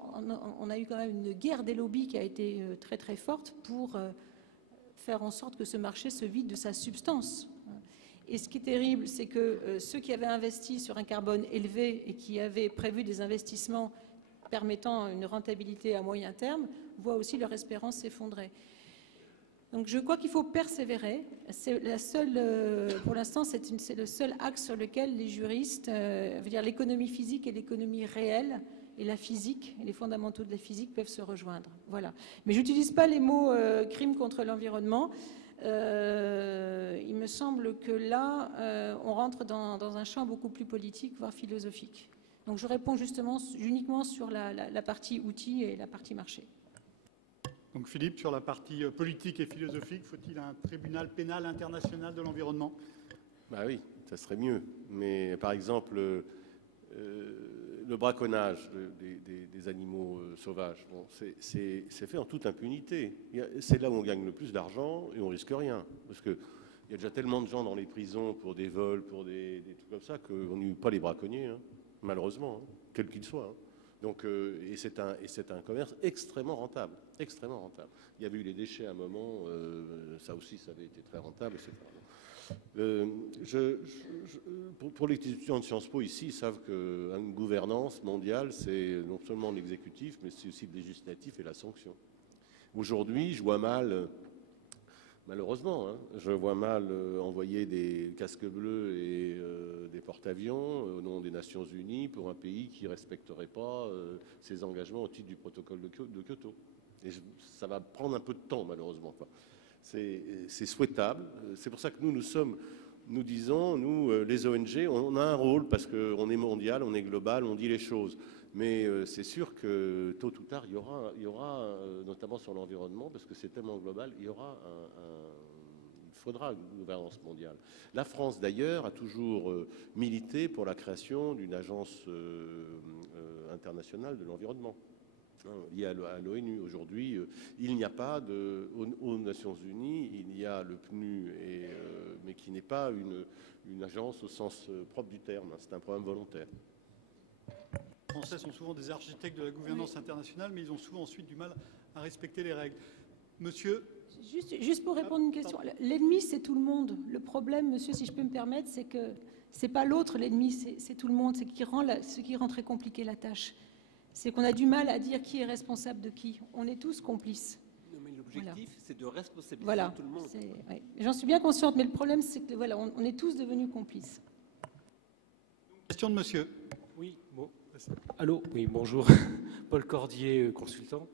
on a eu quand même une guerre des lobbies qui a été très très forte pour faire en sorte que ce marché se vide de sa substance. Et ce qui est terrible, c'est que ceux qui avaient investi sur un carbone élevé et qui avaient prévu des investissements permettant une rentabilité à moyen terme, voient aussi leur espérance s'effondrer. Donc je crois qu'il faut persévérer. C'est la seule, pour l'instant, c'est le seul axe sur lequel les juristes, veut dire l'économie physique et l'économie réelle, et la physique, et les fondamentaux de la physique peuvent se rejoindre. Voilà. Mais je n'utilise pas les mots crime contre l'environnement. Il me semble que là, on rentre dans un champ beaucoup plus politique, voire philosophique. Donc je réponds justement uniquement sur la partie outils et la partie marché. Donc Philippe, sur la partie politique et philosophique, faut-il un tribunal pénal international de l'environnement? Bah oui, ça serait mieux. Mais par exemple, le braconnage des animaux sauvages, bon, c'est fait en toute impunité. C'est là où on gagne le plus d'argent et on risque rien. Parce qu'il y a déjà tellement de gens dans les prisons pour des vols, pour des trucs comme ça, qu'on n'eut pas les braconniers, hein, malheureusement, hein, quel qu'il soit. Hein. Donc, et c'est un commerce extrêmement rentable, extrêmement rentable. Il y avait eu les déchets à un moment, ça aussi, ça avait été très rentable, etc. Pour les étudiants de Sciences Po ici, ils savent qu'une gouvernance mondiale, c'est non seulement l'exécutif, mais c'est aussi le législatif et la sanction. Aujourd'hui, je vois mal, malheureusement, hein, je vois mal envoyer des casques bleus et des porte-avions au nom des Nations Unies pour un pays qui ne respecterait pas ses engagements au titre du protocole de Kyoto. Et ça va prendre un peu de temps, malheureusement, quoi. C'est souhaitable. C'est pour ça que nous disons, les ONG, on a un rôle parce qu'on est mondial, on est global, on dit les choses. Mais c'est sûr que tôt ou tard, il y aura notamment sur l'environnement, parce que c'est tellement global, il faudra une gouvernance mondiale. La France, d'ailleurs, a toujours milité pour la création d'une agence internationale de l'environnement. Lié à l'ONU. Aujourd'hui, il n'y a pas aux Nations Unies, il y a le PNU, mais qui n'est pas une agence au sens propre du terme. C'est un programme volontaire. Les Français sont souvent des architectes de la gouvernance internationale, mais ils ont souvent ensuite du mal à respecter les règles. Monsieur? Juste pour répondre à une question. L'ennemi, c'est tout le monde. Le problème, monsieur, si je peux me permettre, c'est que c'est pas l'autre l'ennemi, c'est tout le monde. C'est ce qui rend très compliqué la tâche. C'est qu'on a du mal à dire qui est responsable de qui. On est tous complices. Non, mais l'objectif, c'est de responsabiliser tout le monde. Ouais. J'en suis bien consciente, mais le problème, c'est que voilà, on est tous devenus complices. Question de monsieur. Oui, bon. Allô, oui, bonjour. Paul Cordier, consultant.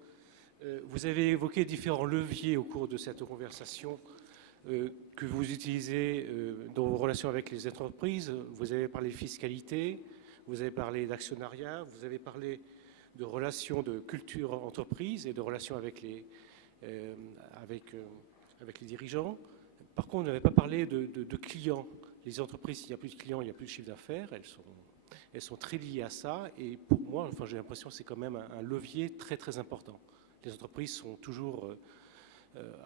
Vous avez évoqué différents leviers au cours de cette conversation que vous utilisez dans vos relations avec les entreprises. Vous avez parlé de fiscalité, vous avez parlé d'actionnariat, vous avez parlé de relations de culture entreprise et de relations avec les dirigeants. Par contre, on n'avait pas parlé de clients. Les entreprises, s'il n'y a plus de clients, il n'y a plus de chiffre d'affaires. Elles sont très liées à ça. Et pour moi, enfin, j'ai l'impression que c'est quand même un levier très, très important. Les entreprises sont toujours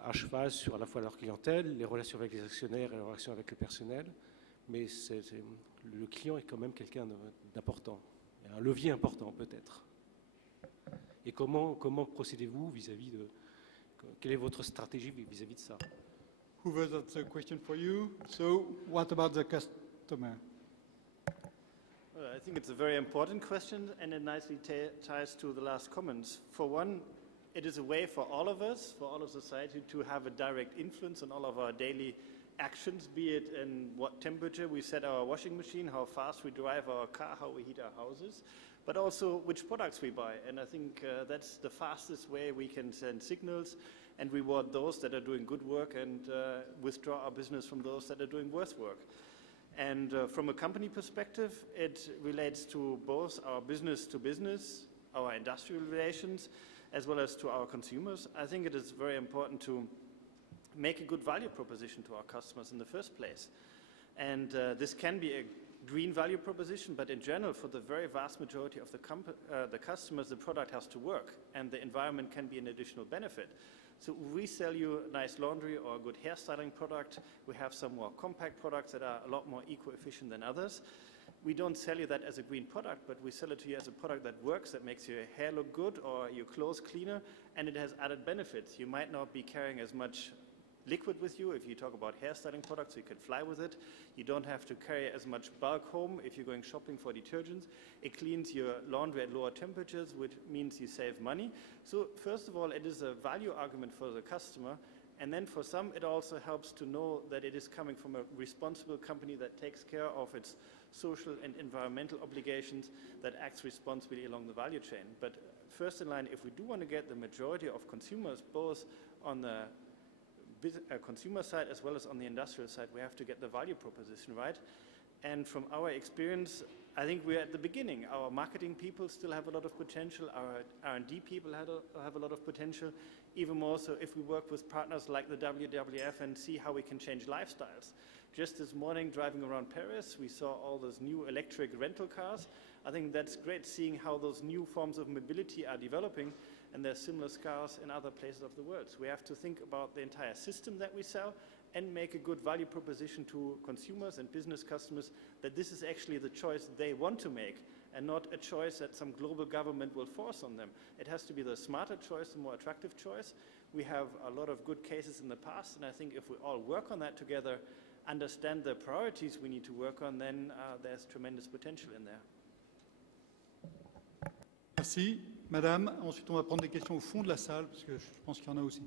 à cheval sur à la fois leur clientèle, les relations avec les actionnaires et les relations avec le personnel. Mais le client est quand même quelqu'un d'important. Un levier important, peut-être. Et comment procédez-vous vis-à-vis de... Quelle est votre stratégie vis-à-vis de ça? Hoover, that's a question for you. So, what about the customer? I think it's a very important question, and it nicely ties to the last comments. For one, it is a way for all of us, for all of society, to have a direct influence on all of our daily actions, be it in what temperature we set our washing machine, how fast we drive our car, how we heat our houses, but also which products we buy. And I think that's the fastest way we can send signals and reward those that are doing good work and withdraw our business from those that are doing worse work. And from a company perspective, it relates to both our business to business, our industrial relations, as well as to our consumers. I think it is very important to make a good value proposition to our customers in the first place. And this can be a green value proposition, but in general, for the very vast majority of the customers, the product has to work, and the environment can be an additional benefit. So we sell you a nice laundry or a good hairstyling product. We have some more compact products that are a lot more eco-efficient than others. We don't sell you that as a green product, but we sell it to you as a product that works, that makes your hair look good or your clothes cleaner, and it has added benefits. You might not be carrying as much liquid with you if you talk about hairstyling products, you can fly with it. You don't have to carry as much bulk home if you're going shopping for detergents. It cleans your laundry at lower temperatures, which means you save money. So first of all, it is a value argument for the customer. And then for some, it also helps to know that it is coming from a responsible company that takes care of its social and environmental obligations, that acts responsibly along the value chain. But first in line, if we do want to get the majority of consumers, both on the consumer side as well as on the industrial side, we have to get the value proposition right. And from our experience, I think we're at the beginning. Our marketing people still have a lot of potential. Our R&D people have a lot of potential. Even more so if we work with partners like the WWF and see how we can change lifestyles. Just this morning, driving around Paris, we saw all those new electric rental cars. I think that's great seeing how those new forms of mobility are developing, and there's similar cars in other places of the world. So we have to think about the entire system that we sell and make a good value proposition to consumers and business customers that this is actually the choice they want to make and not a choice that some global government will force on them. It has to be the smarter choice, the more attractive choice. We have a lot of good cases in the past, and I think if we all work on that together, understand the priorities we need to work on, then there's tremendous potential in there. Merci, Madame. Ensuite, on va prendre des questions au fond de la salle, parce que je pense qu'il y en a aussi.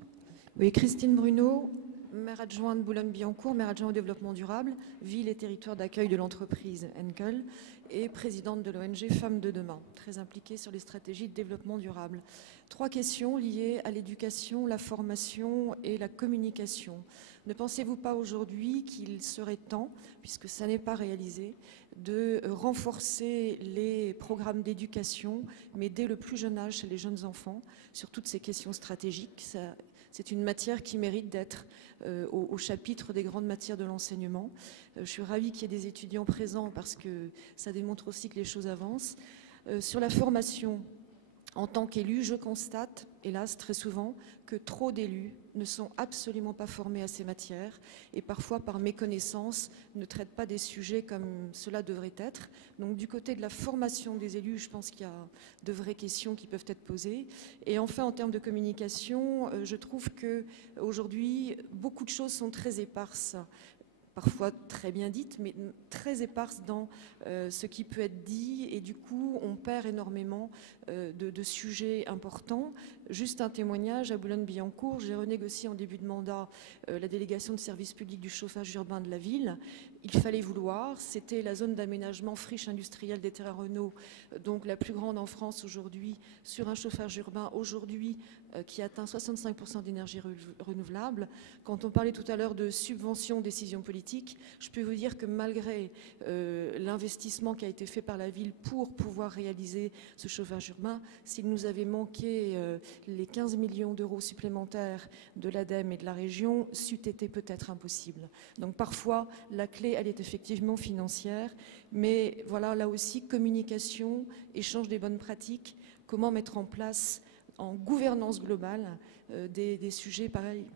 Oui, Christine Bruno, maire adjointe de Boulogne-Billancourt, maire adjointe au développement durable, ville et territoire d'accueil de l'entreprise Henkel et présidente de l'ONG Femmes de Demain, très impliquée sur les stratégies de développement durable. 3 questions liées à l'éducation, la formation et la communication. Ne pensez-vous pas aujourd'hui qu'il serait temps, puisque ça n'est pas réalisé, de renforcer les programmes d'éducation, mais dès le plus jeune âge chez les jeunes enfants, sur toutes ces questions stratégiques? C'est une matière qui mérite d'être au chapitre des grandes matières de l'enseignement. Je suis ravie qu'il y ait des étudiants présents parce que ça démontre aussi que les choses avancent. Sur la formation, en tant qu'élu, je constate, hélas, très souvent, que trop d'élus ne sont absolument pas formés à ces matières et parfois, par méconnaissance, ne traitent pas des sujets comme cela devrait être. Donc, du côté de la formation des élus, je pense qu'il y a de vraies questions qui peuvent être posées. Et enfin, en termes de communication, je trouve qu'aujourd'hui, beaucoup de choses sont très éparses. Parfois très bien dites, mais très éparses dans ce qui peut être dit, et du coup, on perd énormément de sujets importants. Juste un témoignage, à Boulogne-Billancourt, j'ai renégocié en début de mandat la délégation de service public du chauffage urbain de la ville. Il fallait vouloir, c'était la zone d'aménagement friche industrielle des terrains Renault, donc la plus grande en France aujourd'hui, sur un chauffage urbain aujourd'hui qui atteint 65% d'énergie renouvelable. Quand on parlait tout à l'heure de subventions, décisions politiques, je peux vous dire que malgré l'investissement qui a été fait par la ville pour pouvoir réaliser ce chauffage urbain, s'il nous avait manqué les 15 millions d'euros supplémentaires de l'ADEME et de la région, c'eût été peut-être impossible. Donc parfois, la clé, elle est effectivement financière, mais voilà, là aussi, communication, échange des bonnes pratiques, comment mettre en place en gouvernance globale des sujets pareils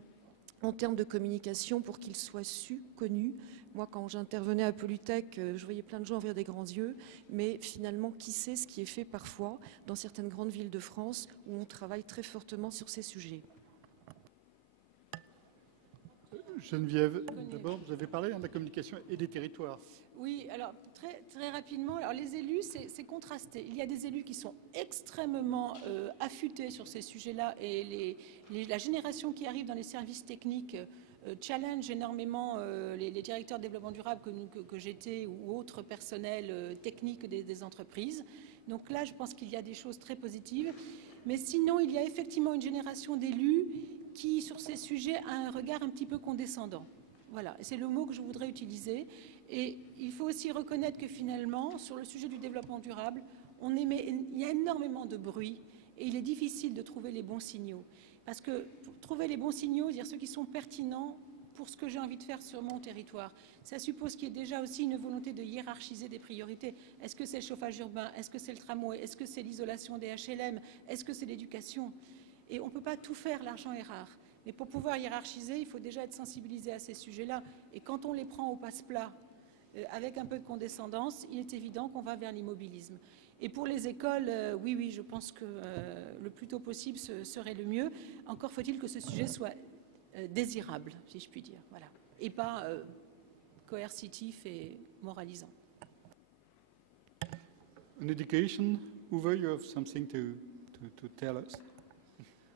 en termes de communication pour qu'ils soient su, connus. Moi, quand j'intervenais à Polytech, je voyais plein de gens ouvrir des grands yeux, mais finalement, qui sait ce qui est fait parfois dans certaines grandes villes de France où on travaille très fortement sur ces sujets. Geneviève, d'abord, vous avez parlé de la communication et des territoires. Oui, alors très rapidement, alors les élus, c'est contrasté. Il y a des élus qui sont extrêmement affûtés sur ces sujets-là et la génération qui arrive dans les services techniques challenge énormément les directeurs de développement durable que j'étais ou autres personnels techniques des entreprises. Donc là, je pense qu'il y a des choses très positives. Mais sinon, il y a effectivement une génération d'élus qui, sur ces sujets, a un regard un petit peu condescendant. Voilà, c'est le mot que je voudrais utiliser. Et il faut aussi reconnaître que finalement, sur le sujet du développement durable, il y a énormément de bruit et il est difficile de trouver les bons signaux. Parce que pour trouver les bons signaux, c'est-à-dire ceux qui sont pertinents pour ce que j'ai envie de faire sur mon territoire, ça suppose qu'il y ait déjà aussi une volonté de hiérarchiser des priorités. Est-ce que c'est le chauffage urbain? Est-ce que c'est le tramway? Est-ce que c'est l'isolation des HLM? Est-ce que c'est l'éducation? Et on ne peut pas tout faire, l'argent est rare. Mais pour pouvoir hiérarchiser, il faut déjà être sensibilisé à ces sujets-là. Et quand on les prend au passe-plat, avec un peu de condescendance, il est évident qu'on va vers l'immobilisme. Et pour les écoles, oui, je pense que le plus tôt possible serait le mieux. Encore faut-il que ce sujet soit désirable, si je puis dire, voilà, et pas coercitif et moralisant. On education, Uwe, you have something to tell us?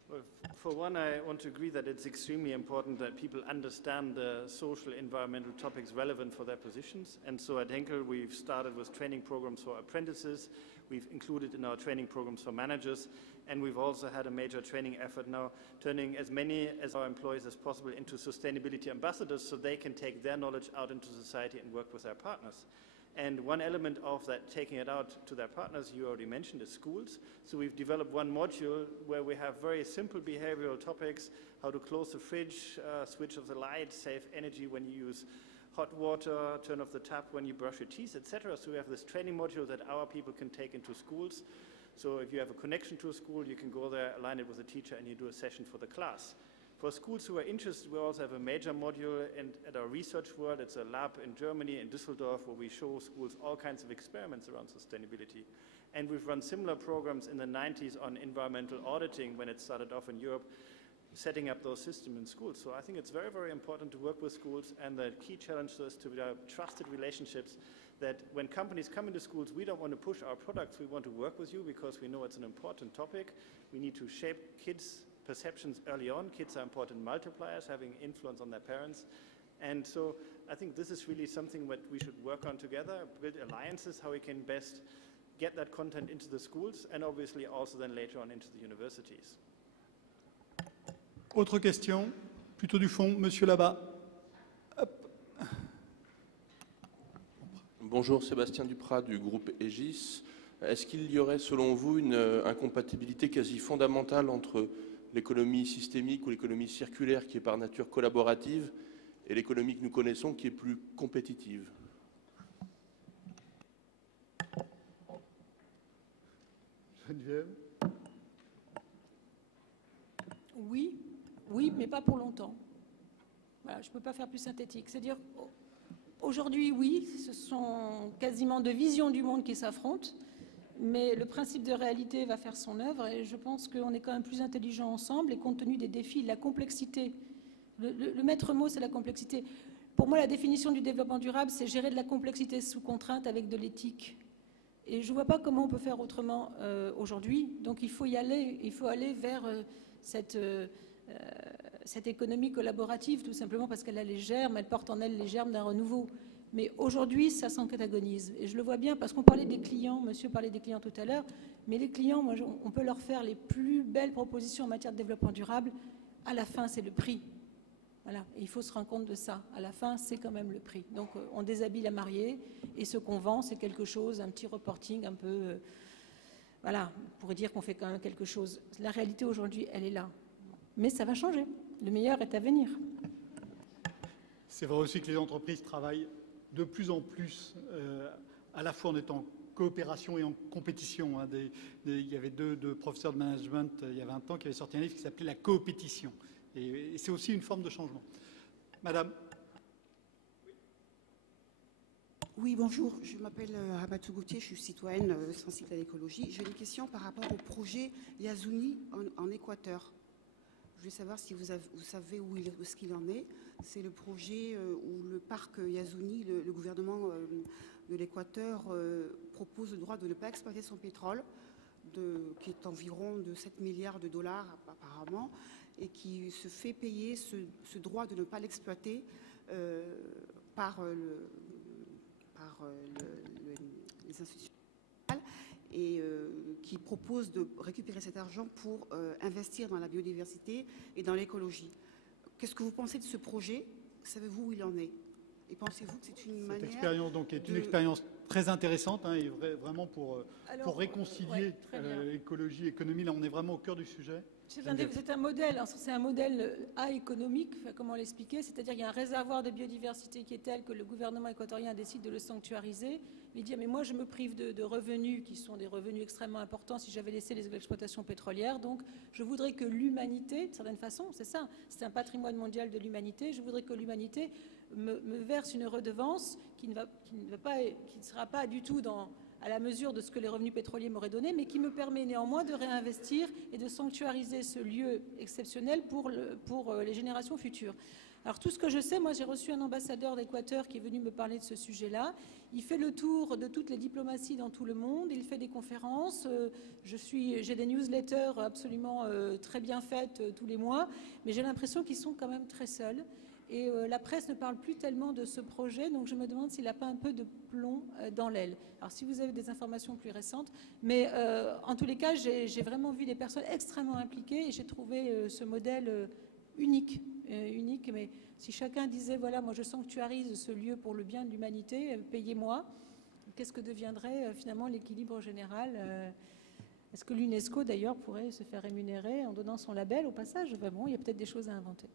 Well, for one, I want to agree that it's extremely important that people understand the social, environmental topics relevant for their positions. And so at Henkel, we've started with training programs for apprentices. We've included in our training programs for managers. And we've also had a major training effort now, turning as many as our employees as possible into sustainability ambassadors so they can take their knowledge out into society and work with their partners. And one element of that, taking it out to their partners, you already mentioned, is schools. So we've developed one module where we have very simple behavioral topics, how to close the fridge, switch off the light, save energy when you use hot water, turn off the tap when you brush your teeth, etc. So we have this training module that our people can take into schools. So if you have a connection to a school, you can go there, align it with a teacher, and you do a session for the class. For schools who are interested, we also have a major module at our research world. It's a lab in Germany, in Düsseldorf, where we show schools all kinds of experiments around sustainability. And we've run similar programs in the 90s on environmental auditing when it started off in Europe, setting up those systems in schools. So I think it's very, very important to work with schools, and the key challenge is to develop trusted relationships that when companies come into schools, we don't want to push our products, we want to work with you because we know it's an important topic. We need to shape kids' perceptions early on. Kids are important multipliers, having influence on their parents. And so I think this is really something that we should work on together, build alliances, how we can best get that content into the schools, and obviously also then later on into the universities. Autre question, plutôt du fond, monsieur là-bas. Bonjour, Sébastien Duprat du groupe Aegis. Est-ce qu'il y aurait, selon vous, une incompatibilité quasi fondamentale entre l'économie systémique ou l'économie circulaire qui est par nature collaborative et l'économie que nous connaissons qui est plus compétitive? Geneviève? Oui, mais pas pour longtemps. Voilà, je ne peux pas faire plus synthétique. C'est-à-dire, aujourd'hui, oui, ce sont quasiment deux visions du monde qui s'affrontent, mais le principe de réalité va faire son œuvre et je pense qu'on est quand même plus intelligents ensemble et compte tenu des défis, de la complexité. Le maître mot, c'est la complexité. Pour moi, la définition du développement durable, c'est gérer de la complexité sous contrainte avec de l'éthique. Et je ne vois pas comment on peut faire autrement aujourd'hui. Donc il faut y aller, il faut aller vers cette économie collaborative, tout simplement parce qu'elle a les germes, elle porte en elle les germes d'un renouveau. Mais aujourd'hui, ça s'antagonise. Et je le vois bien parce qu'on parlait des clients, monsieur parlait des clients tout à l'heure, mais les clients, moi, on peut leur faire les plus belles propositions en matière de développement durable. À la fin, c'est le prix. Voilà. Et il faut se rendre compte de ça. À la fin, c'est quand même le prix. Donc, on déshabille la mariée et ce qu'on vend, c'est quelque chose, un petit reporting un peu... voilà, on pourrait dire qu'on fait quand même quelque chose. La réalité aujourd'hui, elle est là. Mais ça va changer. Le meilleur est à venir. C'est vrai aussi que les entreprises travaillent de plus en plus, à la fois en étant en coopération et en compétition. Hein. Il y avait deux professeurs de management il y a 20 ans qui avaient sorti un livre qui s'appelait La coopétition. Et c'est aussi une forme de changement. Madame. Oui, bonjour. Je m'appelle Hamatou Gauthier, je suis citoyenne sensible à l'écologie. J'ai une question par rapport au projet Yasuni en Équateur. Je voulais savoir si vous savez où est-ce qu'il en est. C'est le projet où le parc Yasuni, le gouvernement de l'Équateur propose le droit de ne pas exploiter son pétrole, qui est environ de 7 milliards de dollars apparemment, et qui se fait payer ce droit de ne pas l'exploiter par les institutions et qui propose de récupérer cet argent pour investir dans la biodiversité et dans l'écologie. Qu'est-ce que vous pensez de ce projet? Savez-vous où il en est? Et pensez-vous que c'est une manière... Cette expérience donc, est une expérience très intéressante, hein, et vraiment pour réconcilier écologie et économie. Là, on est vraiment au cœur du sujet. C'est un modèle économique, comment l'expliquer, c'est-à-dire qu'il y a un réservoir de biodiversité qui est tel que le gouvernement équatorien décide de le sanctuariser, mais dire mais moi je me prive de revenus qui sont des revenus extrêmement importants si j'avais laissé les exploitations pétrolières, donc je voudrais que l'humanité, de certaine façon, c'est ça, c'est un patrimoine mondial de l'humanité, je voudrais que l'humanité me verse une redevance qui ne sera pas du tout à la mesure de ce que les revenus pétroliers m'auraient donné, mais qui me permet néanmoins de réinvestir et de sanctuariser ce lieu exceptionnel pour les générations futures. Alors tout ce que je sais, moi j'ai reçu un ambassadeur d'Équateur qui est venu me parler de ce sujet-là. Il fait le tour de toutes les diplomaties dans tout le monde, il fait des conférences, j'ai des newsletters absolument très bien faites tous les mois, mais j'ai l'impression qu'ils sont quand même très seuls. Et la presse ne parle plus tellement de ce projet, donc je me demande s'il n'a pas un peu de plomb dans l'aile. Alors si vous avez des informations plus récentes, mais en tous les cas, j'ai vraiment vu des personnes extrêmement impliquées et j'ai trouvé ce modèle unique. Mais si chacun disait, voilà, moi je sanctuarise ce lieu pour le bien de l'humanité, payez-moi, qu'est-ce que deviendrait finalement l'équilibre général Est-ce que l'UNESCO d'ailleurs pourrait se faire rémunérer en donnant son label au passage? Bon, il y a peut-être des choses à inventer.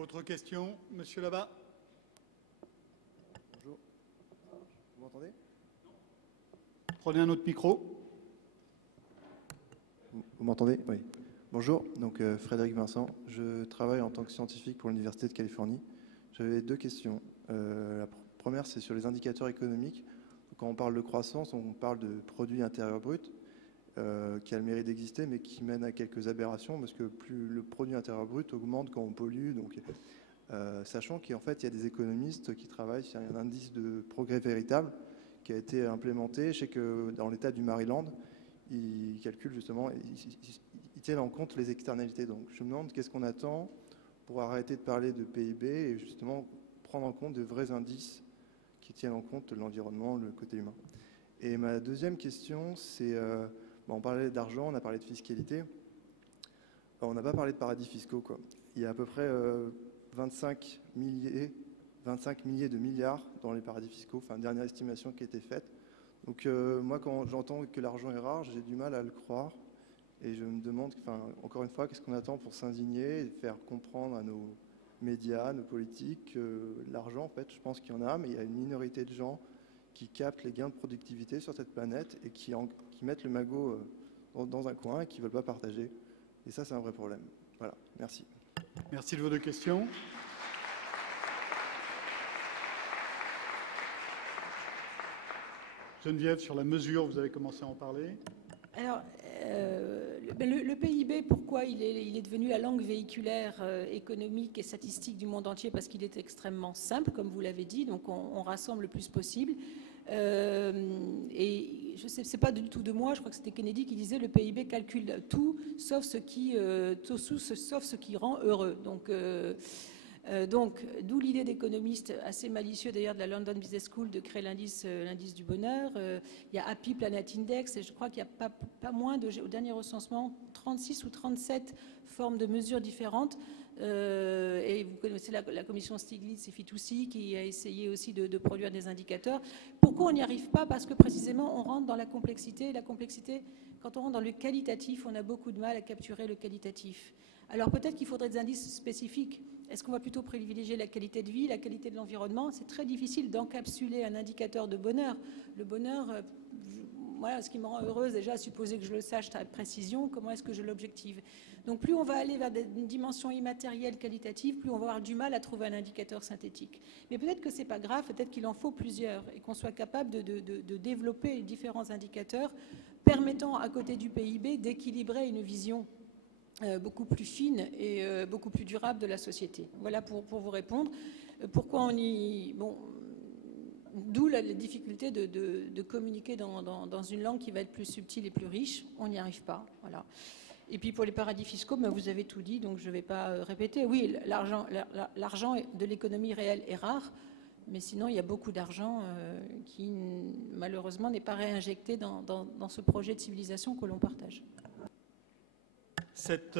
Autre question, monsieur là-bas. Bonjour. Vous m'entendez? Prenez un autre micro. Vous m'entendez? Oui. Bonjour, donc Frédéric Vincent. Je travaille en tant que scientifique pour l'Université de Californie. J'avais deux questions. La première, c'est sur les indicateurs économiques. Quand on parle de croissance, on parle de produit intérieur brut, qui a le mérite d'exister, mais qui mène à quelques aberrations, parce que plus le produit intérieur brut augmente quand on pollue. Donc, sachant qu'en fait, il y a des économistes qui travaillent sur un indice de progrès véritable qui a été implémenté. Je sais que dans l'État du Maryland, ils calculent justement, ils tiennent en compte les externalités. Donc, je me demande qu'est-ce qu'on attend pour arrêter de parler de PIB et justement prendre en compte de vrais indices qui tiennent en compte l'environnement, le côté humain. Et ma deuxième question, c'est... on parlait d'argent, on a parlé de fiscalité. On n'a pas parlé de paradis fiscaux, quoi. Il y a à peu près 25 milliers de milliards dans les paradis fiscaux, enfin, dernière estimation qui a été faite. Donc moi, quand j'entends que l'argent est rare, j'ai du mal à le croire. Et je me demande, encore une fois, qu'est-ce qu'on attend pour s'indigner et faire comprendre à nos médias, nos politiques, que l'argent, en fait, je pense qu'il y en a, mais il y a une minorité de gens qui captent les gains de productivité sur cette planète et qui mettent le magot dans un coin et qui ne veulent pas partager. Et ça, c'est un vrai problème. Voilà, merci. Merci de vos deux questions. Geneviève, sur la mesure, vous avez commencé à en parler. Alors, le PIB, pourquoi il est devenu la langue véhiculaire économique et statistique du monde entier? Parce qu'il est extrêmement simple, comme vous l'avez dit, donc on rassemble le plus possible. Et je sais, c'est pas du tout de moi, je crois que c'était Kennedy qui disait le PIB calcule tout, sauf ce qui rend heureux. Donc, d'où l'idée d'économistes assez malicieux d'ailleurs de la London Business School de créer l'indice du bonheur. Il y a Happy Planet Index et je crois qu'il n'y a pas moins au dernier recensement 36 ou 37 formes de mesures différentes. Et vous connaissez la commission Stiglitz et Fitoussi qui a essayé aussi de produire des indicateurs. Pourquoi on n'y arrive pas? Parce que précisément on rentre dans la complexité. La complexité, quand on rentre dans le qualitatif, on a beaucoup de mal à capturer le qualitatif. Alors peut-être qu'il faudrait des indices spécifiques. Est-ce qu'on va plutôt privilégier la qualité de vie, la qualité de l'environnement? C'est très difficile d'encapsuler un indicateur de bonheur. Le bonheur, voilà, ce qui me rend heureuse déjà, à supposer que je le sache avec précision, comment est-ce que je l'objective? Donc plus on va aller vers une dimension immatérielle qualitative, plus on va avoir du mal à trouver un indicateur synthétique. Mais peut-être que ce n'est pas grave, peut-être qu'il en faut plusieurs et qu'on soit capable de développer différents indicateurs permettant, à côté du PIB, d'équilibrer une vision beaucoup plus fine et beaucoup plus durable de la société. Voilà pour vous répondre. Pourquoi on y... Bon, d'où la difficulté de communiquer dans une langue qui va être plus subtile et plus riche. On n'y arrive pas. Voilà. Et puis pour les paradis fiscaux, ben vous avez tout dit, donc je ne vais pas répéter. Oui, l'argent de l'économie réelle est rare, mais sinon il y a beaucoup d'argent qui malheureusement n'est pas réinjecté dans ce projet de civilisation que l'on partage. Cette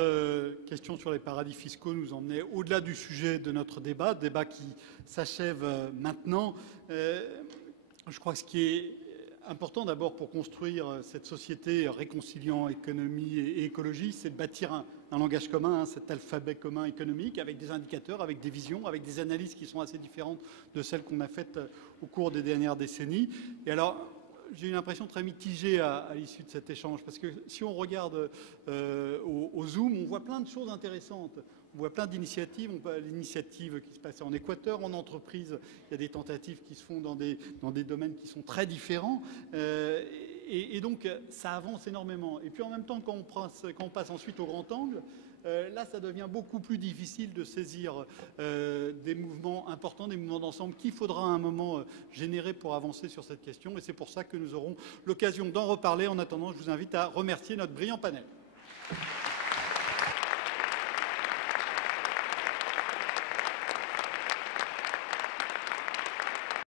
question sur les paradis fiscaux nous emmenait au-delà du sujet de notre débat qui s'achève maintenant. Je crois que ce qui est important d'abord pour construire cette société réconciliant économie et écologie, c'est de bâtir un langage commun, cet alphabet commun économique, avec des indicateurs, avec des visions, avec des analyses qui sont assez différentes de celles qu'on a faites au cours des dernières décennies. Et alors, j'ai une impression très mitigée à l'issue de cet échange, parce que si on regarde au Zoom, on voit plein de choses intéressantes. On voit plein d'initiatives, l'initiative qui se passe en Équateur, en entreprise, il y a des tentatives qui se font dans des domaines qui sont très différents. Et donc, ça avance énormément. Et puis, en même temps, quand on passe ensuite au grand angle, là, ça devient beaucoup plus difficile de saisir des mouvements importants, des mouvements d'ensemble qu'il faudra à un moment générer pour avancer sur cette question. Et c'est pour ça que nous aurons l'occasion d'en reparler. En attendant, je vous invite à remercier notre brillant panel.